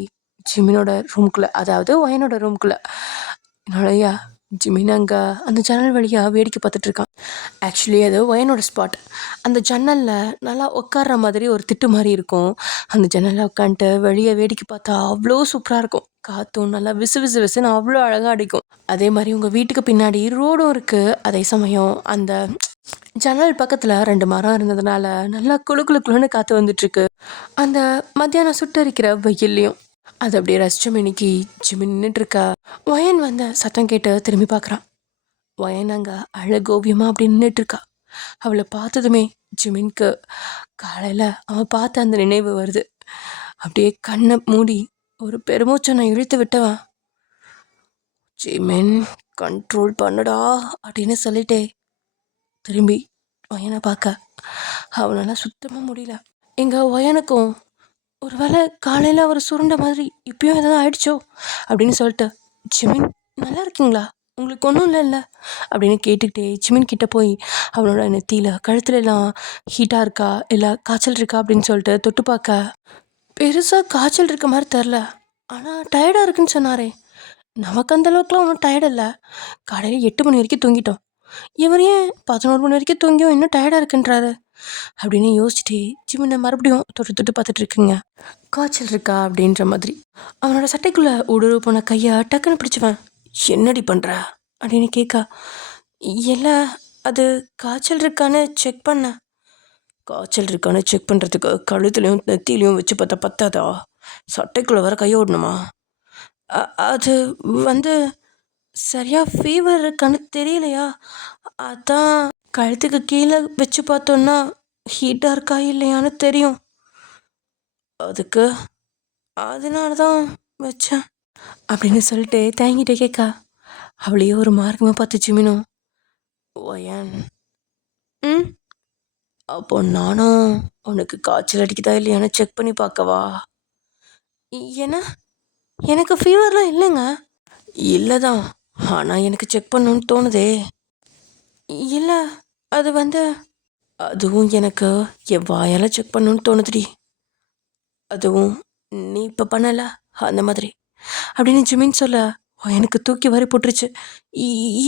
ஜிமினோட ரூம்குள்ளே, அதாவது ஒயனோட ரூம்குள்ளே நுழையா ஜிமின் அங்கே அந்த ஜன்னல் வழியாக வேடிக்கை பார்த்துட்டு இருக்கான். ஆக்சுவலி அது ஒயனோட ஸ்பாட். அந்த ஜன்னலில் நல்லா உட்கார்ற மாதிரி ஒரு திட்டு மாதிரி இருக்கும். அந்த ஜன்னலில் உட்காந்துட்டு வெளியே வேடிக்கை பார்த்தா அவ்வளோ சூப்பராக இருக்கும். காற்றும் நல்லா விசு விசு விசுன்னு அவ்வளோ அழகாக அடிக்கும். அதே மாதிரி உங்கள் வீட்டுக்கு பின்னாடி ரோடும் இருக்குது. அதே சமயம் அந்த ஜன்னல் பக்கத்தில் 2 மரம் இருந்ததுனால நல்லா குளு குளு குளுன்னு காற்று வந்துட்டுருக்கு. அந்த மத்தியானம் சுட்டரிக்கிற வெயில்லையும் அது அப்படியே ரசிச்சம். இன்னைக்கு ஜிமின் நின்றுட்டுருக்கா. ஒயன் வந்த சத்தம் கேட்டு திரும்பி பார்க்குறான். ஒயன் அங்கே அழகோவியமாக அப்படி நின்றுட்டுருக்கா. அவளை பார்த்ததுமே ஜிமின்க்கு காலையில் அவன் பார்த்த அந்த நினைவு வருது. அப்படியே கண்ணை மூடி ஒரு பெருமூச்சனை இழுத்து விட்டவன், ஜிமின் கண்ட்ரோல் பண்ணுடா அப்படின்னு சொல்லிட்டே திரும்பி ஒயனை பார்க்க அவனால் சுத்தமாக முடியல. எங்கள் ஒயனுக்கும் ஒரு வேளை காலையில் அவர் சுருண்ட மாதிரி இப்பயும் ஏதாவது ஆயிடுச்சோ அப்படின்னு சொல்லிட்டு, ஜிமின் நல்லா இருக்கீங்களா, உங்களுக்கு ஒன்றும் இல்லைல்ல அப்படின்னு கேட்டுக்கிட்டே ஜிமின் கிட்டே போய் அவனோட நெத்தியில் கழுத்துல எல்லாம் ஹீட்டாக இருக்கா இல்லை காய்ச்சல் இருக்கா அப்படின்னு சொல்லிட்டு தொட்டு பார்க்க, பெருசாக காய்ச்சல் இருக்க மாதிரி தெரில, ஆனால் டயர்டாக இருக்குன்னு சொன்னாரே. நமக்கு அந்தளவுக்குலாம் ஒன்றும் டயர்ட் இல்லை, காலையில் 8 மணி வரைக்கும் தூங்கிட்டோம், இவர் ஏன் 11 மணி வரைக்கும் தூங்கியும் இன்னும் டயர்டாக இருக்குன்றாரு அப்படின்னு யோசிச்சுட்டு ஜிமினை மறுபடியும் தொட்டு தொட்டு பார்த்துட்டு இருக்குங்க. காய்ச்சல் இருக்கா அப்படின்ற மாதிரி அவனோட சட்டைக்குள்ளே ஊடுருவ போன கையை டக்குன்னு பிடிச்சவன், என்னடி பண்ணுற அப்படின்னு கேட்க, இல்லை அது காய்ச்சல் இருக்கான்னு செக் பண்ண. காய்ச்சல் இருக்கான்னு செக் பண்ணுறதுக்கு கழுத்துலையும் நெத்திலையும் வச்சு பார்த்தா பத்தாதா, சட்டைக்குள்ளே வர கையை ஓடணுமா? அது வந்து சரியாக ஃபீவர் இருக்கான்னு தெரியலையா, அதான் கழுத்துக்கு கீழே வச்சு பார்த்தோன்னா ஹீட்டாக இருக்கா இல்லையான்னு தெரியும், அதுக்கு அதனால தான் வச்சேன் அப்படின்னு சொல்லிட்டு தேங்கிட்டே கேட்கா. அவளையே ஒரு மார்க்கமாக பார்த்து ஜிமினும், ஒயன் ம் அப்போ நானும் உனக்கு காய்ச்சல் அடிக்குதா இல்லையான்னு செக் பண்ணி பார்க்கவா? ஏன்னா எனக்கு ஃபீவர்லாம் இல்லைங்க. இல்லை தான், ஆனால் எனக்கு செக் பண்ணணும்னு தோணுதே. இல்லை அது வந்து அதுவும் எனக்கு என் வாயால் செக் பண்ணணும்னு தோணுதுடி, அதுவும் நீ இப்போ பண்ணல அந்த மாதிரி அப்படின்னு ஜிமின் சொல்ல எனக்கு தூக்கி வாரி போட்டுருச்சு.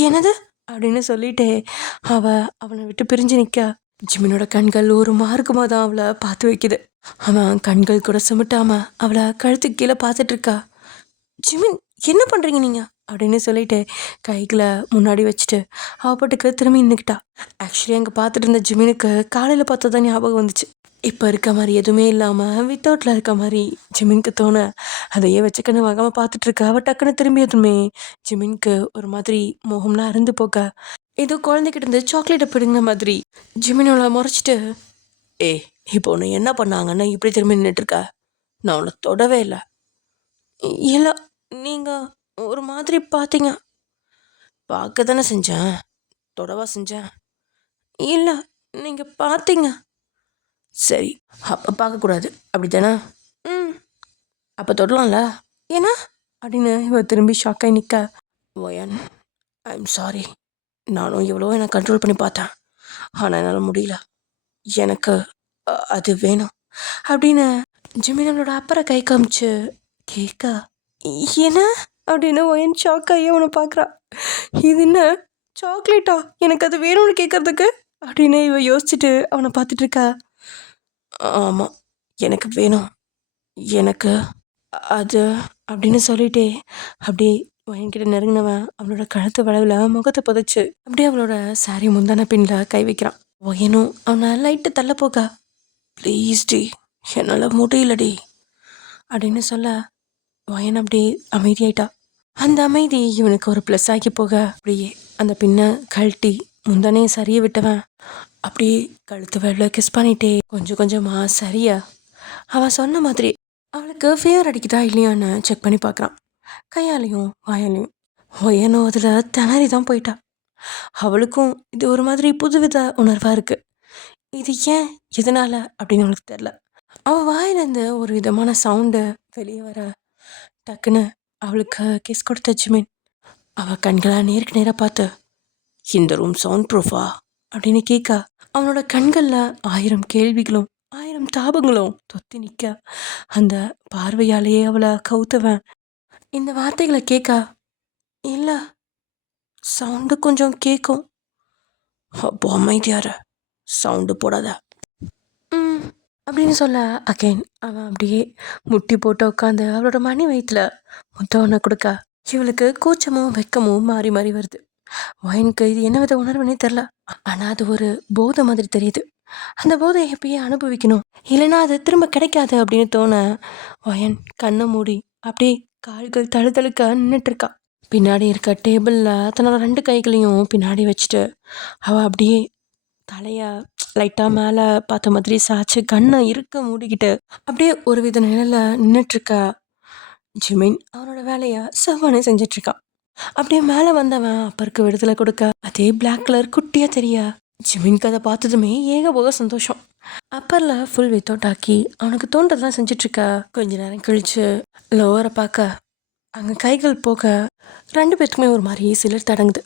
என்னது அப்படின்னு சொல்லிட்டே அவனை விட்டு பிரிஞ்சு நிற்க, ஜிமினோட கண்கள் ஒரு மார்க்கமாக தான் அவளை பார்த்து வைக்குது. அவன் கண்கள் கூட சுமட்டாம அவளை கழுத்துக்கு கீழே பார்த்துட்டு இருக்கா. ஜிமின் என்ன பண்ணுறீங்க நீங்கள் அப்படின்னு சொல்லிட்டு கைகளை முன்னாடி வச்சுட்டு அவப்பட்டுக்கு திரும்பி நின்றுக்கிட்டா. ஆக்சுவலி அங்கே பார்த்துட்டு இருந்த ஜிமினுக்கு காலையில் பார்த்தா தான் ஞாபகம் வந்துச்சு. இப்போ இருக்க மாதிரி எதுவுமே இல்லாமல் வித்தவுட்டில் இருக்க மாதிரி ஜிமினுக்கு தோண அதையே வச்சுக்கன்னு வாங்காமல் பார்த்துட்ருக்க. அவள் டக்குன்னு திரும்பியதுமே ஜிமினுக்கு ஒரு மாதிரி மோகம்லாம் அருந்து போக ஏதோ குழந்தைகிட்ட இருந்து சாக்லேட்டை பிடுங்கின மாதிரி ஜிமினோட முறைச்சிட்டு, இப்போ உன்னை என்ன பண்ணாங்கன்னு இப்படி திரும்பி நின்றுட்டுருக்க, நான் உன்னை தொடவே இல்லை. இல்லை நீங்கள் ஒரு மாதிரி பார்த்தீங்க. பார்க்க தானே செஞ்சேன், தொடவா செஞ்சேன்? இல்லை நீங்கள் பார்த்தீங்க. சரி, அப்போ பார்க்கக்கூடாது அப்படி தானே? ம் அப்போ தொடலாம்ல, ஏன்னா அப்படின்னு இவ திரும்பி ஷாக்காகி நிற்க, ஒயன் ஐ எம் சாரி, நானும் எவ்வளோ என்னை கண்ட்ரோல் பண்ணி பார்த்தேன், ஆனால் என்னால் முடியல, எனக்கு அது வேணும் அப்படின்னு ஜிமினோட அப்புறம் கை காமிச்சு கேட்க, என்ன அப்படின்னு ஒயன் ஷாக்காகி அவனை பார்க்குறா. இது என்ன சாக்லேட்டா, எனக்கு அது வேணும்னு கேட்குறதுக்கு அப்படின்னு இவ யோசிச்சுட்டு அவனை பார்த்துட்டு இருக்கா. ஆமாம் எனக்கு வேணும், எனக்கு அது அப்படின்னு சொல்லிட்டே அப்படியே என்கிட்ட நெருங்கினவன் அவனோட கழுத்து வளவில் முகத்தை புதைச்சு அப்படியே அவளோட சாரி முந்தான பின்னில் கை வைக்கிறான். ஒயனும் அவனை லைட்டு தள்ள போக, ப்ளீஸ் டி என்னால் முடியலடி அப்படின்னு சொல்ல ஒயன் அப்படியே அமைதியாயிட்டா. அந்த அமைதி இவனுக்கு ஒரு ப்ளஸ் ஆகி போக அப்படியே அந்த பின்னை கழட்டி முந்தானே சரியை விட்டவன் அப்படியே கழுத்து வெள்ள கிஸ் பண்ணிட்டே கொஞ்சம் கொஞ்சமாக சரியா அவன் சொன்ன மாதிரி அவளுக்கு ஃபீவர் அடிக்குதா இல்லையான்னு செக் பண்ணி பார்க்குறான். கையாலையும் வாயாலையும். ஒயனோ அதில் திணறி தான் போயிட்டா. அவளுக்கும் இது ஒரு மாதிரி புதுவித உணர்வாக இருக்குது. இது ஏன் எதனால் அப்படின்னு அவளுக்கு தெரில. அவள் வாயிலேருந்து ஒரு விதமான சவுண்டு வெளியே வர டக்குன்னு அவளுக்கு கிஸ் கொடுத்த ஜிமின் அவள் கண்களை நேருக்கு நேராக பார்த்து, இந்த ரூம் சவுண்ட் ப்ரூஃபா அப்படின்னு கேட்க, அவனோட கண்களில் 1000 கேள்விகளும் 1000 தாபங்களும் தொத்தி நிற்க, அந்த பார்வையாலேயே அவளை கவுத்தவன் இந்த வார்த்தைகளை கேட்க, இல்லை சவுண்டு கொஞ்சம் கேட்கும், அப்போ அமைதியார சவுண்டு போடாத அப்படின்னு சொல்ல அகைன் அவன் அப்படியே முட்டி போட்டு உட்காந்து அவளோட மணி வயிற்றுல முத்தவனை கொடுக்க, இவளுக்கு கூச்சமும் வெக்கமும் மாறி மாறி வருது. ஒயனுக்கு இது என்ன வித உணர்வுன்னே தெரில. ஆனால் அது ஒரு போதை மாதிரி தெரியுது. அந்த போதையை எப்பயே அனுபவிக்கணும், இல்லைன்னா அது திரும்ப கிடைக்காது அப்படின்னு தோண ஒயன் கண்ணை மூடி அப்படியே கால்கள் தழுதழுக்க நின்றுட்டுருக்கா. பின்னாடி இருக்க டேபிளில் தன்னோட 2 கைகளையும் பின்னாடி வச்சுட்டு அவள் அப்படியே தலையை லைட்டாக மேலே பார்த்த மாதிரி சாய்ச்சி கண்ணை இருக்க மூடிக்கிட்டு அப்படியே ஒரு வித நிலையில் நின்றுட்டுருக்கா. ஜிமின் அவனோட வேலையை செவ்வனே செஞ்சிட்ருக்கான். அப்படியே மேலே வந்தவன் அப்பருக்கு விடுதலை கொடுக்க அதே பிளாக் கலர் குட்டியாக தெரியா. ஜிமின்க்கு அதை பார்த்ததுமே ஏகபோக சந்தோஷம். அப்பரில் ஃபுல் வித்தவுட் ஆக்கி அவனுக்கு தோன்றதெல்லாம் செஞ்சிட்ருக்கா. கொஞ்ச நேரம் கழிச்சு லோவரை பார்க்க அங்கே கைகள் போக 2 பேத்துக்குமே ஒரு மாதிரி சிலர் தடங்குது.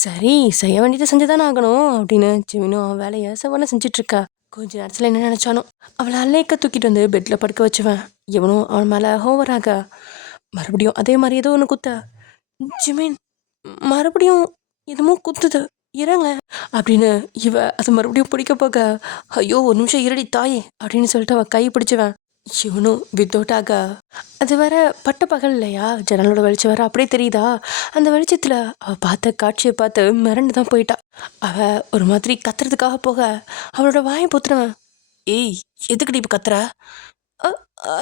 சரி செய்ய வேண்டியதை செஞ்சுதானே ஆகணும் அப்படின்னு ஜிமினும் அவன் வேலையை செவ்வனை செஞ்சிட்ருக்கா. கொஞ்ச நேரத்தில் என்ன நினச்சானோ அவளை அல்லேக்க தூக்கிட்டு வந்து பெட்டில் படுக்க வச்சுவேன். இவனும் அவன் மேலே ஓவராக மறுபடியும் அதே மாதிரி ஏதோ ஒன்று குத்த, ஜிமின் மறுபடியும் எதுவும் குத்துது இறங்க அப்படின்னு இவ அது மறுபடியும் பிடிக்க போக, ஐயோ ஒரு நிமிஷம் இருடி தாயே அப்படின்னு சொல்லிட்டு அவள் கை பிடிச்சுவேன். இவனும் வித்தவுட்டாக அது வேற பட்ட பகல் இல்லையா, ஜன்னலோட வெளிச்சம் வேற அப்படியே தெரியுதா. அந்த வெளிச்சத்தில் அவள் பார்த்த காட்சியை பார்த்து மிரண்டு தான் போயிட்டா. அவள் ஒரு மாதிரி கத்துறதுக்காக போக அவளோட வாயை பொத்துறவன், ஏய் எதுக்கடி இப்போ கத்துற?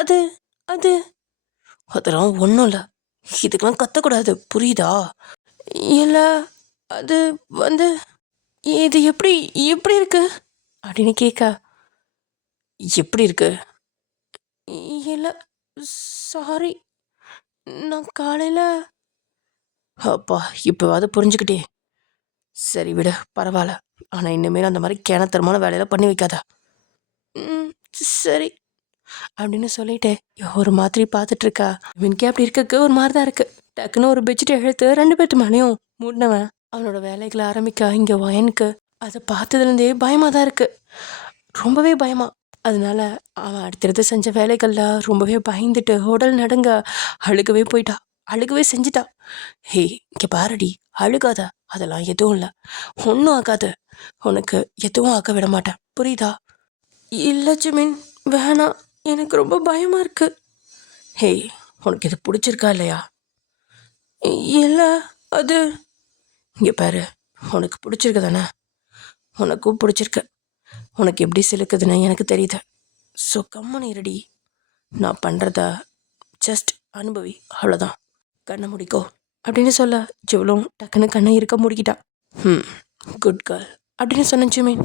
அது அது அதெல்லாம் ஒன்றும் இல்லை, இதுக்கெல்லாம் கத்தக்கூடாது புரியுதா? இல்லை அது வந்து இது எப்படி எப்படி இருக்கு அப்படின்னு கேட்க, எப்படி இருக்கு? இல்லை சாரி, நான் காலையில். அப்பா இப்போவாது புரிஞ்சுக்கிட்டே. சரி விடு பரவாயில்ல, ஆனால் இனிமேல் அந்த மாதிரி கிணத்தரமான வேலையெல்லாம் பண்ணி வைக்காத. சரி அப்படின்னு சொல்லிட்டு ஒரு மாதிரி பார்த்துட்ருக்கா. இவனுக்கே அப்படி இருக்கக்கு ஒரு மாதிரி தான் இருக்குது. டக்குன்னு ஒரு பெட்ஷீட் எடுத்து 2 பேர்த்து மேலேயும் மூடினவன் அவனோட வேலைகளை ஆரம்பிக்க இங்கே ஒயனுக்கு அதை பார்த்ததுலேருந்தே பயமாக தான் இருக்குது, ரொம்பவே பயமா. அதனால அவன் அடுத்தடுத்து செஞ்ச வேலைகளில் ரொம்பவே பயந்துட்டு உடல் நடுங்க அழுகவே போயிட்டா, அழுகவே செஞ்சிட்டா. ஹே இங்கே பாருடி, அழுகாத, அதெல்லாம் எதுவும் இல்லை, ஒன்றும் ஆகாது, உனக்கு எதுவும் ஆக்க விட மாட்டேன் புரியுதா? இல்லை ஜிமின் வேணாம், எனக்கு ரொம்ப பயமாக இருக்கு. ஹே உனக்கு இது பிடிச்சிருக்கா இல்லையா? இல்லை அது இங்கே பாரு, உனக்கு பிடிச்சிருக்கு தானே, உனக்கும் பிடிச்சிருக்கு, உனக்கு எப்படி சிலுக்குதுன்னு எனக்கு தெரியுது. ஸோ கம்மனு இருடி, நான் பண்ணுறத ஜஸ்ட் அனுபவி, அவ்வளோதான், கண்ணை முடிக்கோ அப்படின்னு சொல்ல ஜிவலும் டக்குன்னு கண்ணை இருக்க முடிக்கிட்டா. குட் கேர்ள் அப்படின்னு சொன்ன ஜிமின்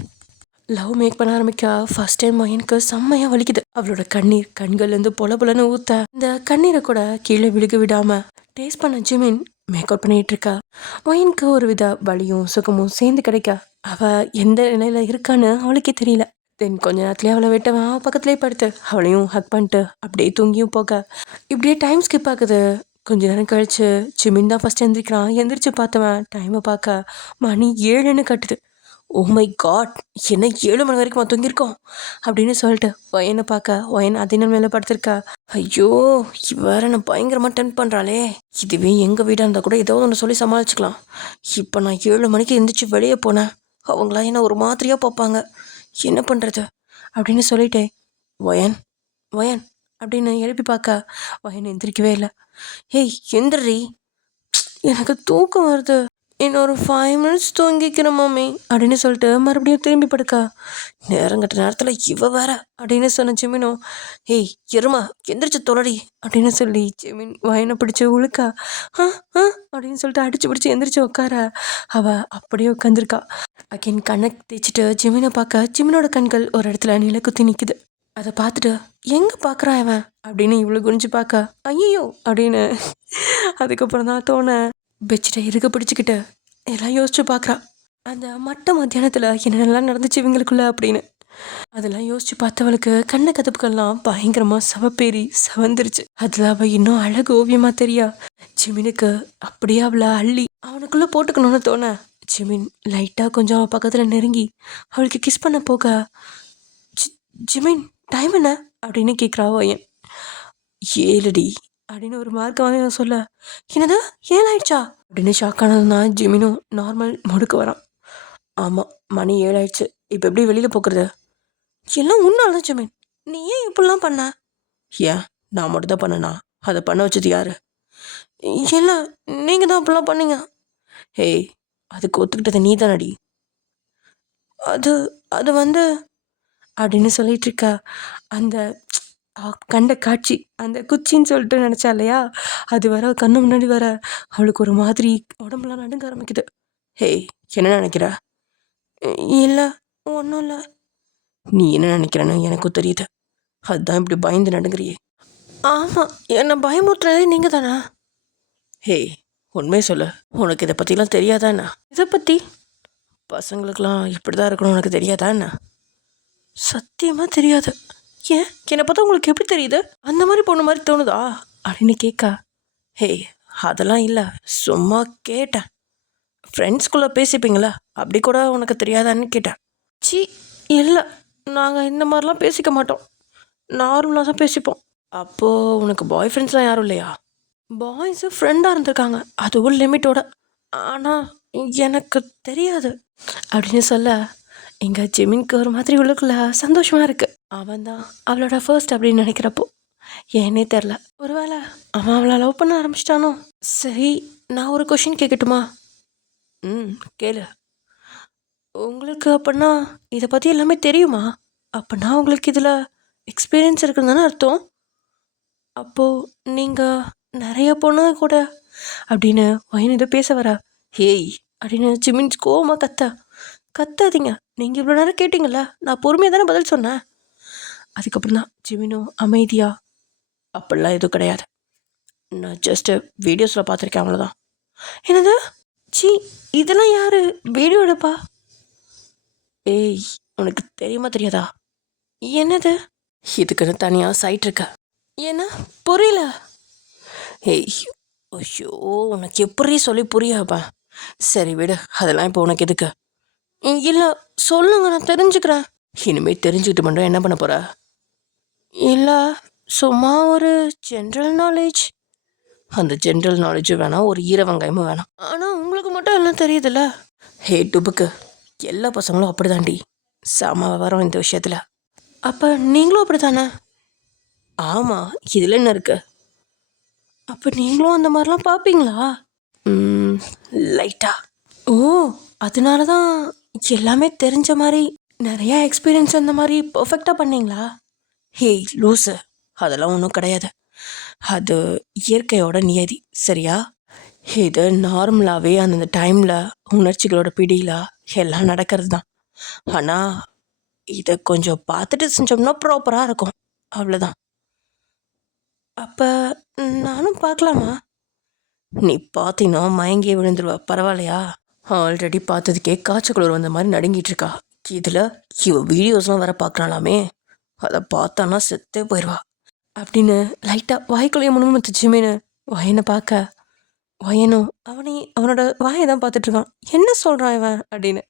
லவ் மேக் பண்ண ஆரம்பிக்க ஃபர்ஸ்ட் டைம் எனக்கு செம்மையாக வலிக்குது. அவளோட கண்ணீர் கண்கள்லேருந்து பொலன்னு ஊற்ற இந்த கண்ணீரை கூட கீழே விழுக விடாமல் டேஸ்ட் பண்ண ஜிமின் மேக்கப் பண்ணிகிட்டு இருக்கா. ஒயினுக்கு ஒரு வித வலியும் சுகமும் சேர்ந்து கிடைக்க அவள் எந்த நிலையில் இருக்கான்னு அவளுக்கே தெரியல. தென் கொஞ்ச நேரத்துலேயே அவளை விட்டவன் அவள் பக்கத்துலேயே படுத்து அவளையும் ஹக் பண்ணிட்டு அப்படியே தூங்கியும் போக இப்படியே டைம் ஸ்கிப் ஆகுது. கொஞ்ச நேரம் கழிச்சு ஜிமின் தான் ஃபஸ்ட் எந்திரிக்கிறான். எந்திரிச்சு பார்த்தவன் டைமை பார்க்க மணி 7ன்னு கட்டுது. ஓ மை காட், என்ன 7 மணி வரைக்கும் தூங்கியிருக்கோம் அப்படின்னு சொல்லிட்டு ஒயனை பார்க்க ஒயன் அதே நாள் மேலே படுத்திருக்கா. ஐயோ வேற நான் பயங்கரமாக டென்ட் பண்ணுறாளே, இதுவே எங்கள் வீடாக இருந்தால் கூட ஏதோ ஒன்று சொல்லி சமாளிச்சுக்கலாம். இப்போ நான் 7 மணிக்கு எந்திரிச்சு வெளியே போனேன், அவங்களாம் என்ன ஒரு மாதிரியாக பார்ப்பாங்க, என்ன பண்ணுறது அப்படின்னு சொல்லிட்டே ஒயன் ஒயன் அப்படின்னு எழுப்பி பார்க்க ஒயன் எந்திரிக்கவே இல்லை. ஏய் எந்திரி, எனக்கு தூக்கம் வருது, இன்னொரு 5 மினிட்ஸ் தூங்கிக்கிறேன் மாமி அப்படின்னு சொல்லிட்டு மறுபடியும் திரும்பி படுக்கா. நேரங்கட்ட நேரத்தில் இவ வேற அப்படின்னு சொன்ன ஜிமினும், ஏய் எருமா எந்திரிச்சு தொலடி அப்படின்னு சொல்லி ஜிமின் வயனை பிடிச்சி உழுக்கா. அப்படின்னு சொல்லிட்டு அடிச்சு பிடிச்சி எந்திரிச்சு உட்கார அவ அப்படியே உட்காந்துருக்கா. அகைன் கண்ணை தேய்ச்சிட்டு ஜிமினை பார்க்க ஜிமினோட கண்கள் ஒரு இடத்துல நிலை குத்தி நிற்குது. அதை பார்த்துட்டு எங்கே பார்க்குறான் இவன் அப்படின்னு இவ்வளோ குனிஞ்சு பார்க்க ஐயோ அப்படின்னு அதுக்கப்புறம் தான் தோண பெட்ஷீட்டை இருக்க பிடிச்சிக்கிட்டு எல்லாம் யோசிச்சு பார்க்குறா. அந்த மட்ட மத்தியானத்தில் என்னென்னலாம் நடந்துச்சு இவங்களுக்குள்ள அப்படின்னு அதெல்லாம் யோசிச்சு பார்த்தவளுக்கு கண்ண கதப்புக்கெல்லாம் பயங்கரமாக சவப்பேறி சவந்துருச்சு. அதில் அவள் இன்னும் அழகு ஓவியமாக தெரியா. ஜிமினுக்கு அப்படியே அவளை அள்ளி அவனுக்குள்ளே போட்டுக்கணும்னு தோண ஜிமின் லைட்டாக கொஞ்சம் அவள் பக்கத்தில் நெருங்கி அவளுக்கு கிஸ் பண்ண போக ஜிமின் டைம் என்ன அப்படின்னு கேட்குறாவோ ஏன் 7 அப்படின்னு ஒரு மார்க்கமாக சொல்ல என்னது 7 ஆயிடுச்சா அப்படின்னு ஷாக் ஆனதுதான் ஜிமினும் நார்மல் முடுக்கு வரான். ஆமாம் மணி 7 ஆயிடுச்சு, இப்போ எப்படி வெளியில் போக்குறது? எல்லாம் உன்னால ஜிமின், நீ ஏன் இப்படிலாம் பண்ண? ஏன் நான் மட்டும் தான் பண்ணனா? அதை பண்ண வச்சது யாரு? இல்லை நீங்கள் தான் அப்படிலாம் பண்ணீங்க. ஏய் அதுக்கு ஒத்துக்கிட்டது நீ தானடி. அது அது வந்து அப்படின்னு சொல்லிட்டு இருக்கா. அந்த கண்ட காட்சி அந்த குச்சின்னு சொல்லிட்டு நினச்சா இல்லையா, அது வர கண்ணு முன்னாடி வர அவளுக்கு ஒரு மாதிரி உடம்புலாம் நடுங்க ஆரம்பிக்குது. ஹேய் என்ன நினைக்கிற? இல்லை ஒன்றும் இல்லை. நீ என்ன நினைக்கிறேன்னு எனக்கும் தெரியுது, அதுதான் இப்படி பயந்து நடுங்குறியே. ஆமாம் என்னை பயமுறுத்துறதே நீங்கள் தானே. ஹேய் உண்மையை சொல்லு, உனக்கு இதை பற்றிலாம் தெரியாதா என்ன? இதை பற்றி பசங்களுக்கெல்லாம் இப்படி தான் இருக்கணும் உனக்கு தெரியாதா என்ன? சத்தியமாக தெரியாது. ஏன் என்னை பார்த்தா உங்களுக்கு எப்படி தெரியுது? அந்த மாதிரி பொண்ணு மாதிரி தோணுதா அப்படின்னு கேட்கா. ஹேய் அதெல்லாம் இல்லை, சும்மா கேட்டேன். ஃப்ரெண்ட்ஸ்குள்ளே பேசிப்பீங்களா, அப்படி கூட உனக்கு தெரியாதான்னு கேட்டேன். சி இல்லை, நாங்கள் இந்த மாதிரிலாம் பேசிக்க மாட்டோம், நார்மலாக தான் பேசிப்போம். அப்போது உனக்கு பாய் ஃப்ரெண்ட்ஸ்லாம் யாரும் இல்லையா? பாய்ஸு ஃப்ரெண்டாக இருந்திருக்காங்க, அதுவும் லிமிட்டோட. ஆனால் எனக்கு தெரியாது அப்படின்னு சொல்ல எங்கள் ஜிமின்க்கு ஒரு மாதிரி உள்ளுக்குள்ள சந்தோஷமாக இருக்குது. அவன் தான் அவளோட ஃபர்ஸ்ட் அப்படின்னு நினைக்கிறப்போ ஏன்னே தெரில, ஒருவேளை அவன் அவளை லவ் பண்ண ஆரம்பிச்சிட்டானோ. சரி நான் ஒரு கொஷின் கேட்கட்டுமா? கேளு. உங்களுக்கு அப்படின்னா இதை பற்றி எல்லாமே தெரியுமா? அப்படின்னா உங்களுக்கு இதில் எக்ஸ்பீரியன்ஸ் இருக்குன்னு தானே அர்த்தம். அப்போது நீங்கள் நிறைய பொண்ணு கூட அப்படின்னு வயன் ஏதோ பேச வரா. ஹேய் அப்படின்னு ஜிமின் கோவமாக கத்தாதீங்க, நீங்கள் இவ்வளோ நேரம் கேட்டிங்களா, நான் பொறுமையாக தானே பதில் சொன்னேன். அதுக்கப்புறம் தான் ஜிமினும் அமைதியா அப்படிலாம் எதுவும் கிடையாது, நான் ஜஸ்ட்டு வீடியோஸில் பார்த்துருக்கேன் அவ்வளோதான். என்னது? சி இதெல்லாம் யார் வீடியோ எடுப்பா? ஏய் உனக்கு தெரியுமா தெரியாதா? என்னது? இதுக்குன்னு தனியாக சைட் இருக்க. என்ன புரியல? ஏய் ஐயோ உனக்கு எப்படி சொல்லி புரியாப்பா. சரி விடு, அதெல்லாம் இப்போ உனக்கு எதுக்கு? இல்லை சொல்லுங்க நான் தெரிஞ்சுக்கிறேன். இனிமேல் தெரிஞ்சுக்கிட்டு மட்டும் என்ன பண்ண போகிற? இல்லை சும்மா ஒரு ஜென்ரல் நாலேஜ். அந்த ஜென்ரல் நாலேஜும் வேணாம், ஒரு ஈர வெங்காயமும் வேணாம். ஆனால் உங்களுக்கு மட்டும் எல்லாம் தெரியுதுல்ல. ஹே டுபுக்கு, எல்லா பசங்களும் அப்படி தாண்டி செம விவரம் இந்த விஷயத்தில். அப்போ நீங்களும் அப்படி தானே? ஆமாம் இதில் என்ன இருக்கு? அப்போ நீங்களும் அந்த மாதிரிலாம் பார்ப்பீங்களா? லைட்டா. ஓ அதனால தான் எல்லாமே தெரிஞ்ச மாதிரி நிறையா எக்ஸ்பீரியன்ஸ் அந்த மாதிரி பர்ஃபெக்டாக பண்ணீங்களா? ஹேய் லூஸு, அதெல்லாம் ஒன்றும் கிடையாது, அது இயற்கையோட நியதி சரியா? இது நார்மலாகவே அந்தந்த டைமில் உணர்ச்சிகளோட பிடியில் எல்லாம் நடக்கிறது தான். ஆனால் இதை கொஞ்சம் பார்த்துட்டு செஞ்சோம்னா ப்ராப்பராக இருக்கும், அவ்வளோதான். அப்போ நானும் பார்க்கலாமா? நீ பார்த்தீங்கன்னா மயங்கியே விழுந்துருவா, பரவாயில்லையா? ஆல்ரெடி பார்த்ததுக்கே காய்ச்சல் குளிர் வந்த மாதிரி நடுங்கிட்டு இருக்கா. இதில் இவ வீடியோஸ்லாம் வர பார்க்குறாளாமே, அதை பார்த்தானா செத்தே போயிடுவா அப்படின்னு லைட்டாக வாய்க்குள்ளேயே முணுமுணுத்து ஜிமின்னு வயனை பார்க்க, வயனும் அவனோட வாயை தான் பார்த்துட்ருக்கான். என்ன சொல்கிறான் இவன் அப்படின்னு.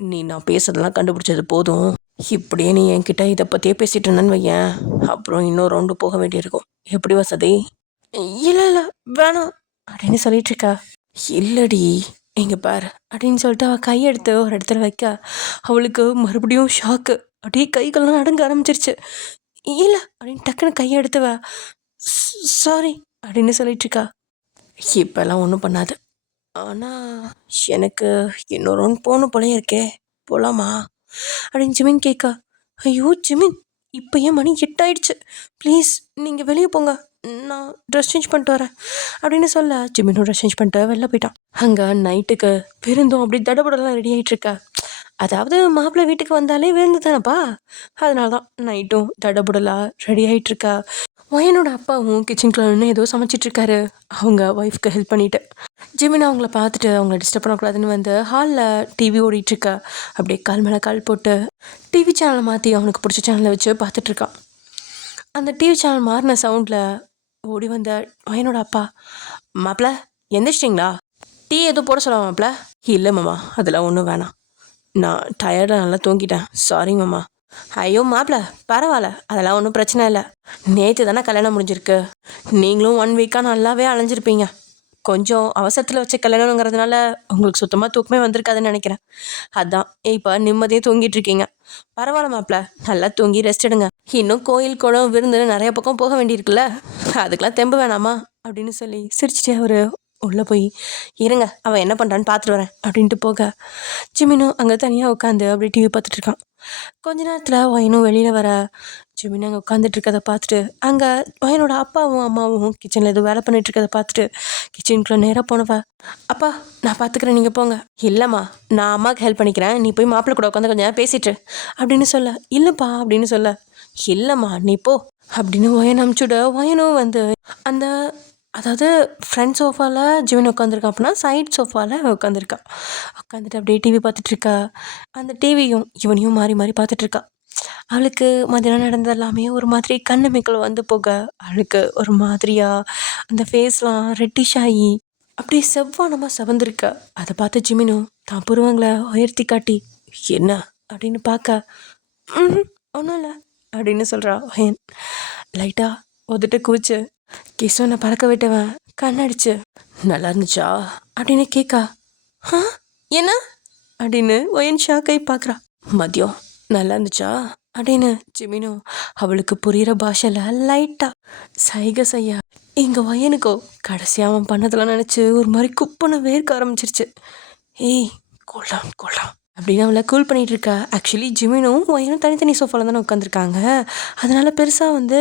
நீ நான் பேசுறதெல்லாம் கண்டுபிடிச்சது போதும், இப்படியே நீ என்கிட்ட இதை பற்றியே பேசிகிட்டு இருந்தேன்னு வையன், அப்புறம் இன்னும் ரவுண்டு போக வேண்டியிருக்கும். எப்படி வசதி? இல்லை இல்லை வேணாம் அப்படின்னு சொல்லிட்டு இருக்கா. இல்லடி எங்கே பார் அப்படின்னு சொல்லிட்டு அவள் கையெடுத்து ஒரு இடத்துல வைக்க அவளுக்கு மறுபடியும் ஷாக்கு, அப்படியே கைகள்லாம் நடுங்க ஆரம்பிச்சிருச்சு. இல்லை அப்படின்னு டக்குன்னு கையெடுத்துவ சாரி அப்படின்னு சொல்லிட்டு இருக்கா. இப்போல்லாம் ஒன்றும் பண்ணாது, ஆனால் எனக்கு இன்னொரு ஒன்று போகணும் போலே இருக்கே, போகலாமா அப்படின்னு ஜிமின் கேட்கா. ஐயோ ஜிமின் இப்போ ஏன் மணி 8 ஆயிடுச்சு, ப்ளீஸ் நீங்கள் வெளியே போங்க, நான் ட்ரெஸ் சேஞ்ச் பண்ணிட்டு வரேன் அப்படின்னு சொல்ல ஜிமினும் ட்ரெஸ் சேஞ்ச் பண்ணிட்டு வெளில போயிட்டான். அங்கே நைட்டுக்கு விருந்தும் அப்படி தடபடலாம் ரெடி ஆகிட்டுருக்கா. அதாவது மாப்பிள்ளை வீட்டுக்கு வந்தாலே விருந்து தானப்பா. அதனால தான் நைட்டும் தடபுடலா ரெடி ஆகிட்டுருக்கா. ஒயனோட அப்பாவும் கிச்சனுக்குள்ள நின்று ஏதோ சமைச்சிட்ருக்காரு அவங்க ஒய்ஃப்க்கு ஹெல்ப் பண்ணிவிட்டு. ஜிமின் அவங்கள பார்த்துட்டு அவங்கள டிஸ்டர்ப் பண்ணக்கூடாதுன்னு வந்து ஹாலில் டிவி ஓடிட்டுருக்கா. அப்படியே கால் மேலே கால் போட்டு டிவி சேனலை மாற்றி அவனுக்கு பிடிச்ச சேனலை வச்சு பார்த்துட்ருக்கான். அந்த டிவி சேனல் மாறின சவுண்டில் ஓடி வந்த ஒயனோட அப்பா, மாப்பிள்ள எந்திரிச்சிட்டிங்களா? டீ எதுவும் போட சொல்லலாம் மாப்பிள்ள? இல்லை மாமா, அதெல்லாம் ஒன்றும் வேணாம், நான் டயர்டாக நல்லா தூங்கிட்டேன், சாரி மாமா. ஐயோ மாப்பிள்ள பரவாயில்ல, அதெல்லாம் ஒன்றும் பிரச்சனை இல்லை. நேற்று தானே கல்யாணம் முடிஞ்சிருக்கு, நீங்களும் 1 வீக்காக நல்லாவே அலைஞ்சிருப்பீங்க. கொஞ்சம் அவசரத்தில் வச்ச கல்யாணங்கிறதுனால உங்களுக்கு சுத்தமாக தூக்கமே வந்திருக்காதுன்னு நினைக்கிறேன். அதான் இப்போ நிம்மதியாக தூங்கிட்டு இருக்கீங்க. பரவாயில்ல மாப்பிள்ள, நல்லா தூங்கி ரெஸ்ட் எடுங்க. இன்னும் கோயில் குளம் விருந்துன்னு நிறைய பக்கம் போக வேண்டியிருக்குல்ல, அதுக்கெல்லாம் தெம்பு வேணாமா அப்படின்னு சொல்லி சிரிச்சிட்டே அவர் உள்ளே போய், இருங்க அவன் என்ன பண்ணுறான்னு பார்த்துட்டு வரேன் அப்படின்ட்டு போக, ஜிமினும் அங்கே தனியாக உட்காந்து அப்படி டிவி பார்த்துட்ருக்கான். கொஞ்ச நேரத்தில் ஒயனும் வெளியில் வர ஜிமின் அங்கே உட்காந்துட்டு இருக்கதை பார்த்துட்டு, அங்கே ஒயனோட அப்பாவும் அம்மாவும் கிச்சனில் எதுவும் வேலை பண்ணிட்டு இருக்கதை பார்த்துட்டு கிச்சனுக்குள்ளே நேராக போனவ, அப்பா நான் பார்த்துக்கிறேன் நீங்கள் போங்க. இல்லைம்மா நான் அம்மாவுக்கு ஹெல்ப் பண்ணிக்கிறேன், நீ போய் மாப்பிள்ளை கூட உட்காந்து கொஞ்சம் நேரம் பேசிட்டு அப்படின்னு சொல்ல, இல்லைப்பா அப்படின்னு சொல்ல, இல்லைம்மா நீ போ அப்படின்னு ஒயன் அமுச்சுட. ஒயனும் வந்து அந்த அதாவது ஃப்ரண்ட் சோஃபாவில் ஜிமின் உட்காந்துருக்கான், அப்படின்னா சைட் சோஃபாவில் உட்காந்துருக்கான். உட்காந்துட்டு அப்படியே டிவி பார்த்துட்ருக்கா. அந்த டிவியும் இவனையும் மாறி மாறி பார்த்துட்ருக்கா. அவளுக்கு மதியானம் நடந்தது எல்லாமே ஒரு மாதிரி கண்ணமைக்குள்ள வந்து போக, அவளுக்கு ஒரு மாதிரியாக அந்த ஃபேஸ்லாம் ரெட்டிஷ் ஆகி அப்படியே செவ்வானமாக செவந்திருக்க. அதை பார்த்து ஜிமினும் தான் புருவங்களை உயர்த்தி காட்டி, என்ன அப்படின்னு பார்க்க, ஒன்றும் இல்லை அப்படின்னு சொல்கிறா ஒயன். லைட்டாக ஒதுட்டு கூச்சு, கிசோனை பறக்க விட்டவன் கண்ணடிச்சு, நல்லா இருந்துச்சா அப்படின்னு கேட்கா. என்ன அப்படின்னு ஒயன் ஷாக்காய் பார்க்குறா. மதியம் நல்லா இருந்துச்சா அப்படின்னு ஜிமினும் அவளுக்கு புரிகிற பாஷையில் லைட்டாக சைகை செய்ய, இங்கே ஒயனுக்கோ கடைசியாக அவன் பண்ணதெல்லாம் நினச்சி ஒரு மாதிரி குப்புன்னு வேர்க்க ஆரம்பிச்சிருச்சு. ஏய் கூல்டான் அப்படின்னு அவளை கூல் பண்ணிகிட்டு இருக்கா. ஆக்சுவலி ஜிமினும் ஒயனும் தனித்தனி சோஃபாவில் தானே உட்காந்துருக்காங்க, அதனால் பெருசாக வந்து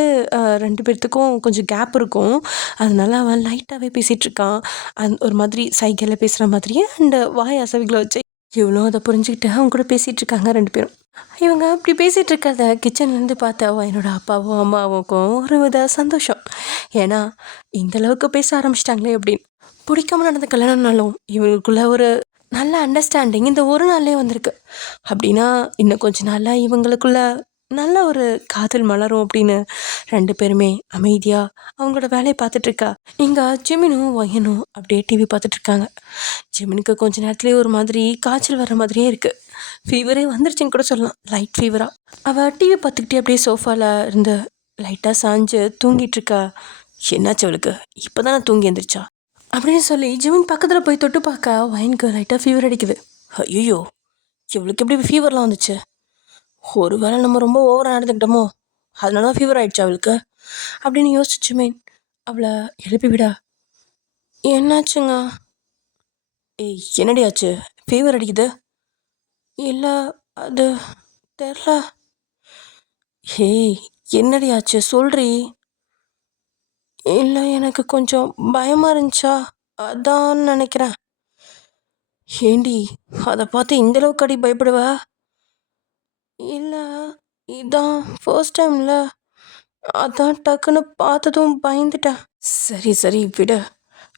2 பேர்த்துக்கும் கொஞ்சம் கேப் இருக்கும். அதனால அவன் லைட்டாகவே பேசிகிட்ருக்கான், ஒரு மாதிரி சைகையில் பேசுகிற மாதிரியே அண்டு வாய் அசைவுகளை வச்சு இவ்வளோ அதை புரிஞ்சுக்கிட்டு அவங்க கூட பேசிகிட்ருக்காங்க 2 பேரும். இவங்க அப்படி பேசிகிட்டு இருக்கிறத கிச்சன்லேருந்து பார்த்தா என்னோட அப்பாவும் அம்மாவுக்கும் ஒரு வித சந்தோஷம். ஏன்னா இந்தளவுக்கு பேச ஆரம்பிச்சிட்டாங்களே அப்படின்னு. பிடிக்காம நடந்த கல்யாணம்னாலும் இவங்களுக்குள்ள ஒரு நல்ல அண்டர்ஸ்டாண்டிங் இந்த ஒரு நாள்லேயே வந்திருக்கு. அப்படின்னா இன்னும் கொஞ்ச நாளில் இவங்களுக்குள்ள நல்ல ஒரு காதல் மலரும் அப்படின்னு 2 பேருமே அமைதியாக அவங்களோட வேலையை பார்த்துட்ருக்கா. இங்கே ஜிமினும் ஒயனும் அப்படியே டிவி பார்த்துட்ருக்காங்க. ஜிமினுக்கு கொஞ்ச நேரத்துலேயே ஒரு மாதிரி காய்ச்சல் வர்ற மாதிரியே இருக்குது. ஃபீவரே வந்துருச்சுன்னு கூட சொல்லலாம், லைட் ஃபீவராக. அவள் டிவி பார்த்துக்கிட்டே அப்படியே சோஃபாவில் இருந்து லைட்டாக சாஞ்சு தூங்கிட்டுருக்கா. என்னாச்சு அவளுக்கு, இப்போ தானே தூங்கி எழுந்திரிச்சா அப்படின்னு சொல்லி ஜிமின் பக்கத்தில் போய் தொட்டு பார்க்க ஒயனுக்கு லைட்டாக ஃபீவர் அடிக்குது. ஐயோ இவளுக்கு எப்படி ஃபீவர்லாம் வந்துச்சு, ஒரு வேளை நம்ம ரொம்ப ஓவராக நடந்துக்கிட்டோமோ அதனால தான் ஃபீவர் ஆகிடுச்சு அவளுக்கு அப்படின்னு யோசிச்சு ஜிமின் அவளை எழுப்பி விடா. என்னாச்சுங்க? ஏய் என்னடி ஆச்சு, ஃபீவர் அடிக்குது? இல்லை அது தெரில. ஏய் என்னடி ஆச்சு சொல்றி. இல்லை எனக்கு கொஞ்சம் பயமாக இருந்துச்சா அதான் நினைக்கிறேன். ஏண்டி அதை பார்த்து இந்தளவுக்கு அடி பயப்படுவ? இல்லை இதான் ஃபர்ஸ்ட் டைமில், அதான் டக்குன்னு பார்த்ததும் பயந்துட்டேன். சரி சரி விடு,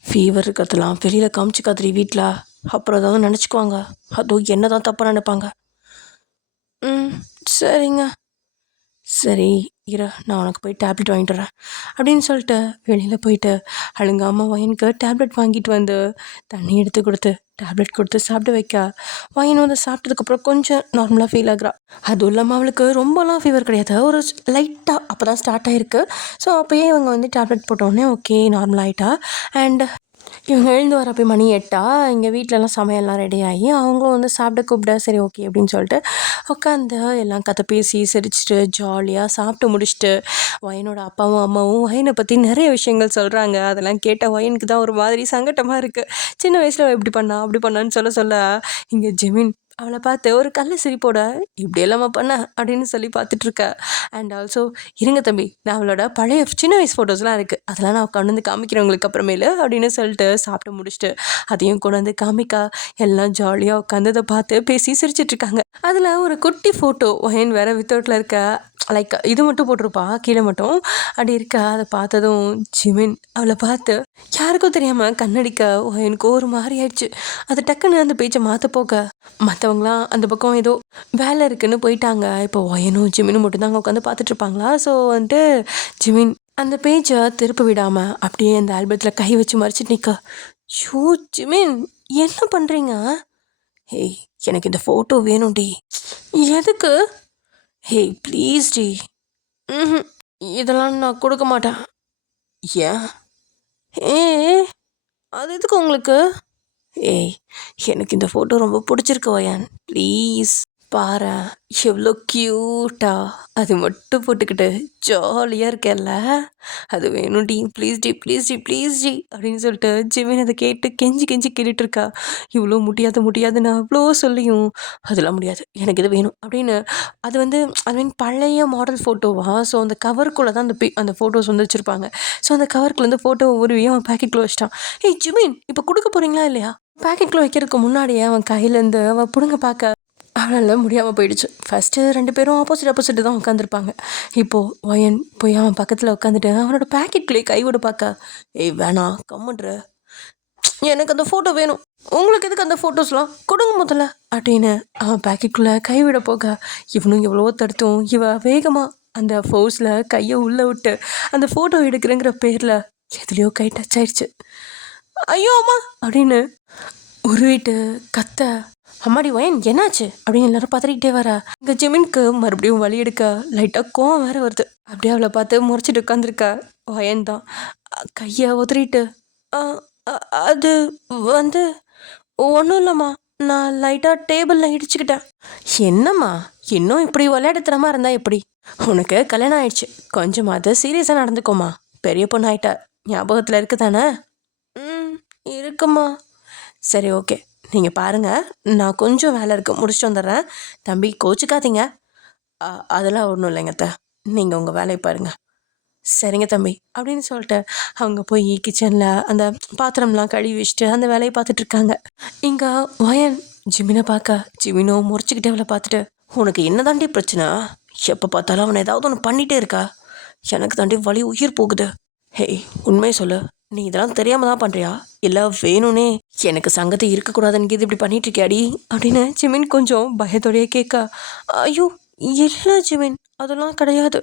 ஃபீவர் இருக்கிறதுலாம் வெளியில் காமிச்சிக்காதிரி வீட்டில், அப்புறம் ஏதாவது நினச்சிக்குவாங்க, அதுவும் என்ன தான் தப்பாக நினைப்பாங்க. சரிங்க. சரி இரு நான் உனக்கு போய் டேப்லெட் வாங்கிட்டு வரேன் அப்படின்னு சொல்லிட்டு வெளியில் போயிட்டு அழுங்காமல் ஒயனுக்கு டேப்லெட் வாங்கிட்டு வந்து தண்ணி எடுத்து கொடுத்து டேப்லெட் கொடுத்து சாப்பிட வைக்க, ஒயன் வந்து சாப்பிட்டதுக்கப்புறம் கொஞ்சம் நார்மலாக ஃபீல் ஆகுறா. அதுவும் இல்லாமல் அவளுக்கு ரொம்பலாம் ஃபீவர் கிடையாது, ஒரு லைட்டாக அப்போ தான் ஸ்டார்ட் ஆகிருக்கு. ஸோ அப்போயே இவங்க வந்து டேப்லெட் போட்டோடனே ஓகே நார்மல் ஆகிட்டா. அண்ட் இவங்க எழுந்து வரப்போ மணி 8 இங்கே வீட்டிலலாம் சமையல்லாம் ரெடி ஆகி அவங்களும் வந்து சாப்பிட கூப்பிட சரி ஓகே அப்படின்னு சொல்லிட்டு உட்காந்து எல்லாம் கதை பேசி சிரிச்சிட்டு ஜாலியாக சாப்பிட்டு முடிச்சுட்டு ஒயனோட அப்பாவும் அம்மாவும் ஒயனை பற்றி நிறைய விஷயங்கள் சொல்கிறாங்க. அதெல்லாம் கேட்ட ஒயனுக்கு தான் ஒரு மாதிரி சங்கட்டமாக இருக்குது. சின்ன வயசில் இப்படி பண்ணா அப்படி பண்ணான்னு சொல்ல இங்கே ஜெமின் அவளை பார்த்து ஒரு கள்ள சிரிப்போட இப்படியெல்லாமா பண்ண அப்படின்னு சொல்லி பார்த்துட்ருக்கா. அண்ட் ஆல்சோ இருங்க தம்பி, நான் அவளோட பழைய சின்ன வயசு ஃபோட்டோஸ்லாம் இருக்குது, அதெல்லாம் நான் கொண்டு வந்து காமிக்கிறேன் உங்களுக்கு அப்புறமேலு அப்படின்னு சொல்லிட்டு சாப்பிட்டு முடிச்சுட்டு அதையும் கொண்டு வந்து காமிக்கா. எல்லாம் ஜாலியாக உட்காந்து அதை பார்த்து பேசி சிரிச்சிட்ருக்காங்க. அதில் ஒரு குட்டி ஃபோட்டோ ஒயன் வேற வித்தவுட்டில் இருக்க, லைக் இது மட்டும் போட்டிருப்பா கீழே மட்டும். அப்படி இருக்கா. அதை பார்த்ததும் ஜிமின் அவளை பார்த்து யாருக்கும் தெரியாமல் கண்ணடிக்க ஒயனுக்கு ஒரு மாதிரி ஆயிடுச்சு. அது டக்குன்னு அந்த பேச்சை மாற்ற போக மற்றவங்களாம் அந்த பக்கம் ஏதோ வேலை இருக்குன்னு போயிட்டாங்க. இப்போ ஒயனும் ஜிமினும் மட்டும்தாங்க உட்காந்து பார்த்துட்டு இருப்பாங்களா. ஸோ வந்துட்டு ஜிமின் அந்த பேஜை திருப்ப விடாமல் அப்படியே அந்த ஆல்பத்தில் கை வச்சு மறைச்சிட்டு நிற்க. ஷோ ஜிமின், என்ன பண்ணுறீங்க? ஹேய், எனக்கு இந்த ஃபோட்டோ வேணும்டி. எதுக்கு? ஹேய் ப்ளீஸ் டி. ம், இதெல்லாம் நான் கொடுக்க மாட்டேன். ஏன்? ஏ, அது எதுக்கு உங்களுக்கு? ஏய், எனக்கு இந்த ஃபோட்டோ ரொம்ப பிடிச்சிருக்கு ஒயன், ப்ளீஸ் பாரு, எவ்வளோ க்யூட்டா அது மட்டும் போட்டுக்கிட்டு ஜாலியாக இருக்கேல்ல. அது வேணும் டி, ப்ளீஸ் டி ப்ளீஸ் டி ப்ளீஸ் டி அப்படின்னு சொல்லிட்டு ஜிமின் அதை கேட்டு கெஞ்சி கெஞ்சி கேட்டுட்டு இருக்கா. இவ்வளோ முடியாதுன்னு அவ்வளோ சொல்லியும் அதெல்லாம் முடியாது, எனக்கு இது வேணும் அப்படின்னு. அது வந்து அது மீன் பழைய மாடல் ஃபோட்டோவா. ஸோ அந்த கவருக்குள்ளே தான் அந்த ஃபோட்டோஸ் வந்து வச்சுருப்பாங்க. ஸோ அந்த கவருக்குள்ளேருந்து ஃபோட்டோ உருவி அவன் பேக்கெட்டில் வச்சிட்டான். ஏய் ஜிமின், இப்போ கொடுக்க போகிறீங்களா இல்லையா? பேக்கெட்டில் வைக்கிறதுக்கு முன்னாடியே அவன் கையிலேருந்து அவன் பிடுங்க பார்க்க அவனால் முடியாமல் போயிடுச்சு. ஃபஸ்ட்டு 2 பேரும் ஆப்போசிட் தான் உட்காந்துருப்பாங்க. இப்போது ஒயன் போய் அவன் பக்கத்தில் உட்காந்துட்டு அவனோட பேக்கெட்குள்ளேயே கை விட பார்க்க, ஏய் வேணாம் கம்முன்ற, எனக்கு அந்த ஃபோட்டோ வேணும், உங்களுக்கு எதுக்கு அந்த ஃபோட்டோஸ்லாம் கொடுங்க முதல்ல அப்படின்னு அவன் பேக்கெட்டுக்குள்ளே கை விட போக இவனும் எவ்வளவோ தடுத்தும் இவ வேகமாக அந்த ஃபோர்ஸில் கையை உள்ளே விட்டு அந்த ஃபோட்டோ எடுக்கிறேங்கிற பேரில் எதுலேயோ கை டச் ஆயிடுச்சு. ஐயோ அம்மா அப்படின்னு உருவிட்டு கத்த, அம்மாடி ஒயன் என்னாச்சு அப்படின்னு எல்லாரும் பார்த்துக்கிட்டே வர. இங்கே ஜிமின்க்கு மறுபடியும் வழி எடுக்க லைட்டாக கோவம் வேற வருது. அப்படியே அவளை பார்த்து முறைச்சிட்டு உட்காந்துருக்கா. ஒயன் தான் கையை உதறிட்டு, அது வந்து ஒன்றும் இல்லைம்மா, நான் லைட்டாக டேபிளில் இடிச்சுக்கிட்டேன். என்னம்மா, இன்னும் இப்படி விளையாடுத்தனமா இருந்தா எப்படி? உனக்கு கல்யாணம் ஆயிடுச்சு, கொஞ்சமாவது சீரியஸாக நடந்துக்கோமா. பெரிய பொண்ணு ஆயிட்டா, ஞாபகத்தில் இருக்கு தானே? ம், இருக்குமா. சரி ஓகே, நீங்கள் பாருங்கள், நான் கொஞ்சம் வேலை இருக்குது முடிச்சுட்டு வந்துடுறேன். தம்பி கோச்சிக்காதீங்க. அதெல்லாம் ஒன்றும் இல்லைங்க அத்தை, நீங்கள் உங்கள் வேலையை பாருங்கள். சரிங்க தம்பி அப்படின்னு சொல்லிட்டு அவங்க போய் கிச்சனில் அந்த பாத்திரம்லாம் கழுவி வச்சுட்டு அந்த வேலையை பார்த்துட்ருக்காங்க. இங்கே வயன் ஜிமினை பார்க்க ஜிமினோ முறைச்சிக்கிட்டே அவளை பார்த்துட்டு, உனக்கு என்ன தாண்டி பிரச்சனை? எப்போ பார்த்தாலும் அவனை ஏதாவது ஒன்று பண்ணிகிட்டே இருக்கா. எனக்கு தாண்டி வலி உயிர் போகுது. ஹேய் உண்மையை சொல்லு, நீ இதெல்லாம் தெரியாமல் தான் பண்ணுறியா இல்லை வேணும்னே எனக்கு சங்கத்தை இருக்கக்கூடாதுன்னு இப்படி பண்ணிட்டு இருக்கியாடி அப்படின்னு ஜிமின் கொஞ்சம் பயத்தோடையே கேட்க, ஐயோ இல்லை ஜிமின், அதெல்லாம் கிடையாது,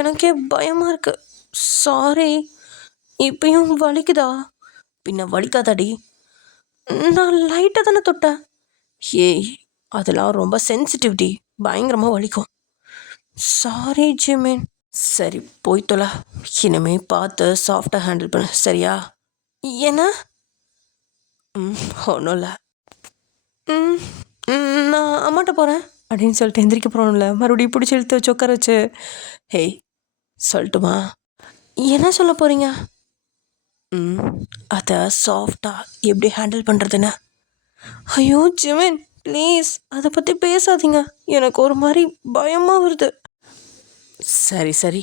எனக்கே பயமாக இருக்கு, சாரி. இப்பயும் வலிக்குதா? பின்ன வலிக்காதாடி, நான் லைட்டாக தானே தொட்டேன். ஏய் அதெல்லாம் ரொம்ப சென்சிட்டிவிட்டி, பயங்கரமாக வலிக்கும். Sorry Jimin. சரி போய் தொலை, இனிமே பார்த்து சாஃப்டாக ஹேண்டில் பண்ண சரியா? என்ன? ஒன்றும் இல்லை, நான் அம்மாட்ட போகிறேன் அப்படின்னு சொல்லிட்டு எந்திரிக்க போகிறோம்ல, மறுபடியும் பிடிச்சி இழுத்து வச்சு உட்கார வச்சு, ஹேய் சொல்லட்டுமா? என்ன சொல்ல போகிறீங்க? அதை சாஃப்டாக எப்படி ஹேண்டில் பண்ணுறதுன்னு. ஐயோ ஜிமின் ப்ளீஸ் அதை பற்றி பேசாதீங்க, எனக்கு ஒரு மாதிரி பயமாக வருது. சரி சரி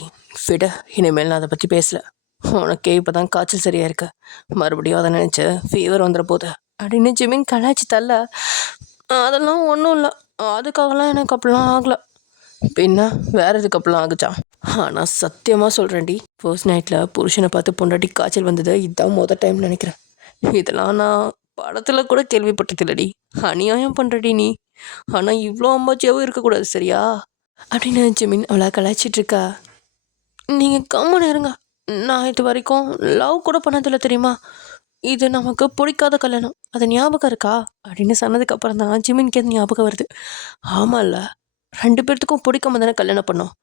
விட, இனிமேல் நான் அதை பற்றி பேசல. உனக்கே இப்போ தான் காய்ச்சல் சரியாக இருக்கு, மறுபடியும் அதை நினச்சி ஃபீவர் வந்துட போகுது அப்படின்னு ஜிமின் கலாய்ச்சி தள்ள, அதெல்லாம் ஒன்றும் இல்லை, அதுக்காகலாம் எனக்கு அப்படிலாம் ஆகலை. பின்ன வேற எதுக்கு அப்படிலாம் ஆகுச்சா? ஆனால் சத்தியமாக சொல்கிறேன்டி, ஃபர்ஸ்ட் நைட்டில் புருஷனை பார்த்து பொண்டாட்டி காய்ச்சல் வந்தது இதுதான் மொதல் டைம் நினைக்கிறேன். இதெல்லாம் நான் படத்தில் கூட கேள்விப்பட்டதில்லடி, அநியாயம் பண்ணுறடி நீ. ஆனால் இவ்வளோ அம்மாச்சியாகவும் இருக்கக்கூடாது சரியா அப்படின்னு ஜிமின் அவளை கலாய்ச்சிட்டு இருக்கா. நீங்கள் கம்முன்னு இருங்க, நான் இது வரைக்கும் லவ் கூட பண்ணதில்லை தெரியுமா, இது நமக்கு பிடிக்காத கல்யாணம், அது ஞாபகம் இருக்கா அப்படின்னு சொன்னதுக்கப்புறம் தான் ஜிமின்க்கு எது ஞாபகம் வருது. ஆமாம்ல, 2 பேர்த்துக்கும் பிடிக்காம தானே கல்யாணம் பண்ணோம்.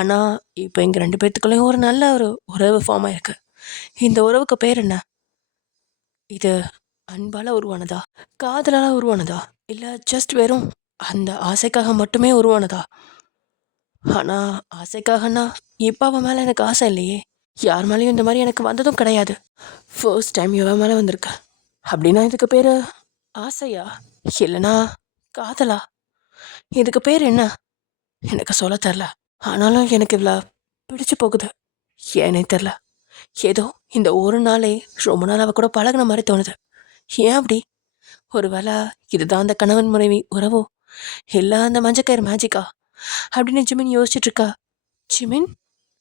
ஆனால் இப்போ எங்கள் 2 பேர்த்துக்குள்ளேயும் ஒரு நல்ல ஒரு உறவு ஃபார்ம் ஆயிருக்கு. இந்த உறவுக்கு பேர் என்ன? இது அன்பால் உருவானதா, காதலால் உருவானதா, இல்லை ஜஸ்ட் வெறும் அந்த ஆசைக்காக மட்டுமே உருவானதா? ஆனால் ஆசைக்காகனா இப்போ அவன் மேலே எனக்கு ஆசை இல்லையே, யார் மேலேயும் இந்த மாதிரி எனக்கு வந்ததும் கிடையாது. ஃபர்ஸ்ட் டைம் இவன் மேலே வந்திருக்க, அப்படின்னா இதுக்கு பேர் ஆசையா இல்லைனா காதலா? இதுக்கு பேர் என்ன எனக்கு சொல்ல தெரில. ஆனாலும் எனக்கு இவ்வளோ பிடிச்சு போகுது, ஏனே தெரில. ஏதோ இந்த ஒரு நாளே ரொம்ப நாள் அவ கூட பழகின மாதிரி தோணுது. ஏன் அப்படி? ஒரு வேளை இதுதான் அந்த கணவன் மனைவி உறவோ இல்லை அந்த மஞ்சக்கயிறு மேஜிக்கா அப்படின்னு ஜிமின் யோசிச்சுட்டு இருக்கா. ஜிமின்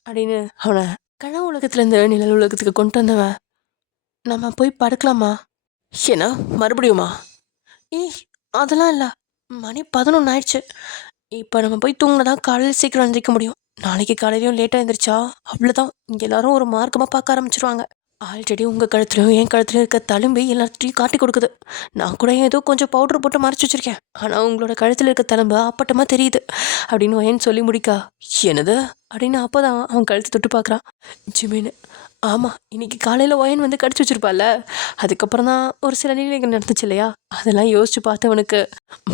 அப்படின்னு அவனை கனவு உலகத்துலேருந்து நிழல் உலகத்துக்கு கொண்டு வந்தவன், நம்ம போய் படுக்கலாமா? ஏன்னா மறுபடியுமா? ஏய் அதெல்லாம் இல்லை, மணி 11 ஆயிடுச்சு. இப்போ நம்ம போய் தூங்கினா காலையில் சீக்கிரம் எழுந்திரிக்க முடியும். நாளைக்கு காலையிலையும் லேட்டாக எழுந்திரிச்சா அவ்வளோதான், இங்கே எல்லாரும் ஒரு மார்க்கமாக பார்க்க ஆரம்பிச்சிருவாங்க. ஆல்ரெடி உங்கள் கழுத்துலையும் என் கழுத்துலையும் இருக்க தழும்பு எல்லாத்தையும் காட்டி கொடுக்குது. நான் கூட ஏதோ கொஞ்சம் பவுடர் போட்டு மறைச்சி வச்சிருக்கேன், ஆனால் உங்களோட கழுத்தில் இருக்க தழும்பு அப்பட்டமாக தெரியுது அப்படின்னு வயன் சொல்லி முடிக்கா. என்னது அப்படின்னு அப்போ தான் அவன் கழுத்து தொட்டு பார்க்குறான். ஜிமின், ஆமாம், இன்னைக்கு காலையில் ஒயன் வந்து கடிச்சு வச்சிருப்பால, அதுக்கப்புறம் தான் ஒரு சில நிலைகள் நடந்துச்சு இல்லையா, அதெல்லாம் யோசிச்சு பார்த்தவனுக்கு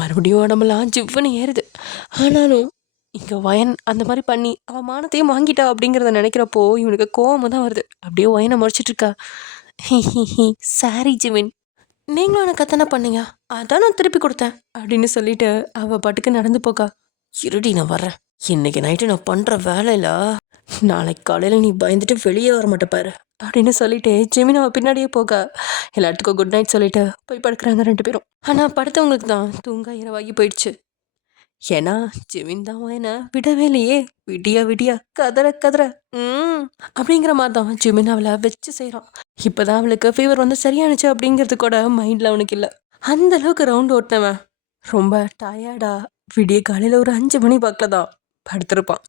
மறுபடியும் உடம்புலாம் ஜிவ்வுன்னு ஏறுது. ஆனாலும் இங்கே ஒயன் அந்த மாதிரி பண்ணி அவன் மானத்தையும் வாங்கிட்டா அப்படிங்கிறத நினைக்கிறப்போ இவனுக்கு கோவம் தான் வருது. அப்படியே ஒயனை முறைச்சிட்டு இருக்கா. சாரி ஜிமின், நீங்களும் எனக்கு கத்தனை பண்ணீங்க, அதான் நான் திருப்பி கொடுத்தேன் அப்படின்னு சொல்லிட்டு அவள் பாட்டுக்கு நடந்து போக்கா. இருடி நான் வர்றேன், இன்னைக்கு நைட்டு நான் பண்ணுற வேலையில் நாளைக்கு காலையில் நீ பயந்துட்டு வெளியே வர மாட்டேப்பாரு அப்படின்னு சொல்லிட்டு ஜிமின் அவள் பின்னாடியே போக எல்லாத்துக்கும் குட் நைட் சொல்லிட்டு போய் படுக்கிறாங்க 2 பேரும். ஆனால் படுத்தவங்களுக்கு தான் தூங்க இரவாகி போயிடுச்சு. ஏன்னா ஜிமின் தான் என்ன விடவே இல்லையே, விடியா விடியா கதற கதற அப்படிங்கிற மாதிரி தான் ஜிமின் அவளை வச்சு செய்கிறான். இப்போதான் அவளுக்கு ஃபீவர் வந்து சரியானுச்சு அப்படிங்கிறது கூட மைண்டில் அவனுக்கு இல்லை. அந்த அளவுக்கு ரவுண்ட் ஓட்டினவன் ரொம்ப டயர்டா விடிய காலையில் ஒரு 5 மணி பக்கத்தில் தான் படுத்திருப்பான்.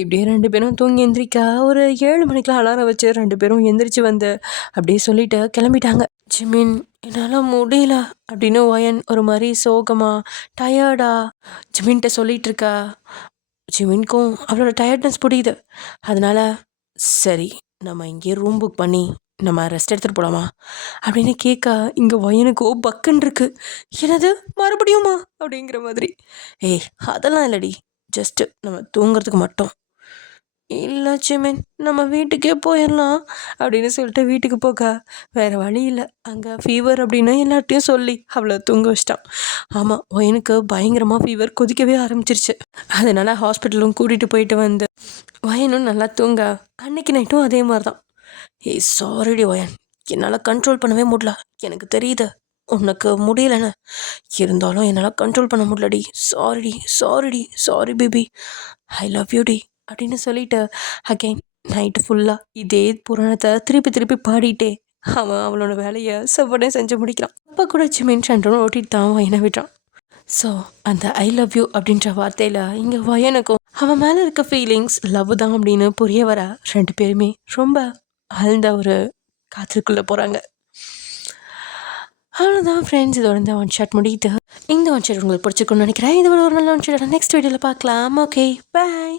இப்படியே 2 பேரும் தூங்கி எந்திரிக்கா ஒரு 7 மணிக்கெலாம் அலாரம் வச்சு 2 பேரும் எந்திரிச்சு வந்து அப்படியே சொல்லிட்டு கிளம்பிட்டாங்க. ஜிமின், என்னால் முடியல அப்படின்னு ஒயன் ஒரு மாதிரி சோகமா டயர்டா ஜிமின்கிட்ட சொல்லிட்டு இருக்கா. ஜிமின்க்கும் அவளோட டயர்ட்னஸ் புரியுது. அதனால சரி நம்ம இங்கேயே ரூம் புக் பண்ணி நம்ம ரெஸ்ட் எடுத்துகிட்டு போகலாமா அப்படின்னு கேட்க இங்கே ஒயனுக்கோ பக்குன்னு இருக்கு. என்னது மறுபடியுமா அப்படிங்கிற மாதிரி. ஏய் அதெல்லாம் இல்லடி, ஜஸ்ட்டு நம்ம தூங்குறதுக்கு மட்டும். இல்லை ஜிமின், நம்ம வீட்டுக்கே போயிடலாம் அப்படின்னு சொல்லிட்டு வீட்டுக்கு போக வேறு வழி இல்லை. அங்கே ஃபீவர் அப்படின்னு எல்லார்ட்டையும் சொல்லி அவளை தூங்க வச்சிட்டான். ஆமாம், ஒயனுக்கு பயங்கரமாக ஃபீவர் கொதிக்கவே ஆரம்பிச்சிருச்சு. அதனால் ஹாஸ்பிட்டலும் கூட்டிகிட்டு போயிட்டு வந்து ஒயனும் நல்லா தூங்க அன்னைக்கு நைட்டும் அதே மாதிரி தான். ஏய் சாரிடி ஒயன், என்னால் கண்ட்ரோல் பண்ணவே முடியல, எனக்கு தெரியுது உனக்கு முடியலன்னு, இருந்தாலும் என்னால் கண்ட்ரோல் பண்ண முடியலடி, சாரிடி சாரிடி sorry baby, I love you டி அப்படின்னு சொல்லிட்டு அகைன் நைட்டு ஃபுல்லாக இதே புராணத்தை திருப்பி திருப்பி பாடிட்டே அவன் அவளோட வேலையை செவ்வனே செஞ்சு முடிக்கிறான். அப்போ கூட ஜிமின் சென்டரும் ஓட்டிட்டு தான் வயனை விட்டான். ஸோ அந்த ஐ லவ் யூ அப்படின்ற வார்த்தையில் இங்கே வயனுக்கும் அவன் மேலே இருக்க ஃபீலிங்ஸ் லவ் தான் அப்படின்னு புரிய வர 2 பேருமே ரொம்ப ஆழ்ந்த ஒரு காற்றுக்குள்ளே போகிறாங்க. அவ்வளோதான் ஃப்ரெண்ட்ஸ், இதோட இந்த ஒன் ஷாட் முடியுது. இந்த ஒன் ஷாட் உங்களுக்கு பிடிச்சிருக்குன்னு நினைக்கிறேன். இது ஒரு நல்ல ஒன் ஷாட் நெக்ஸ்ட் வீடியோவில் பார்க்கலாம். ஓகே, பாய்.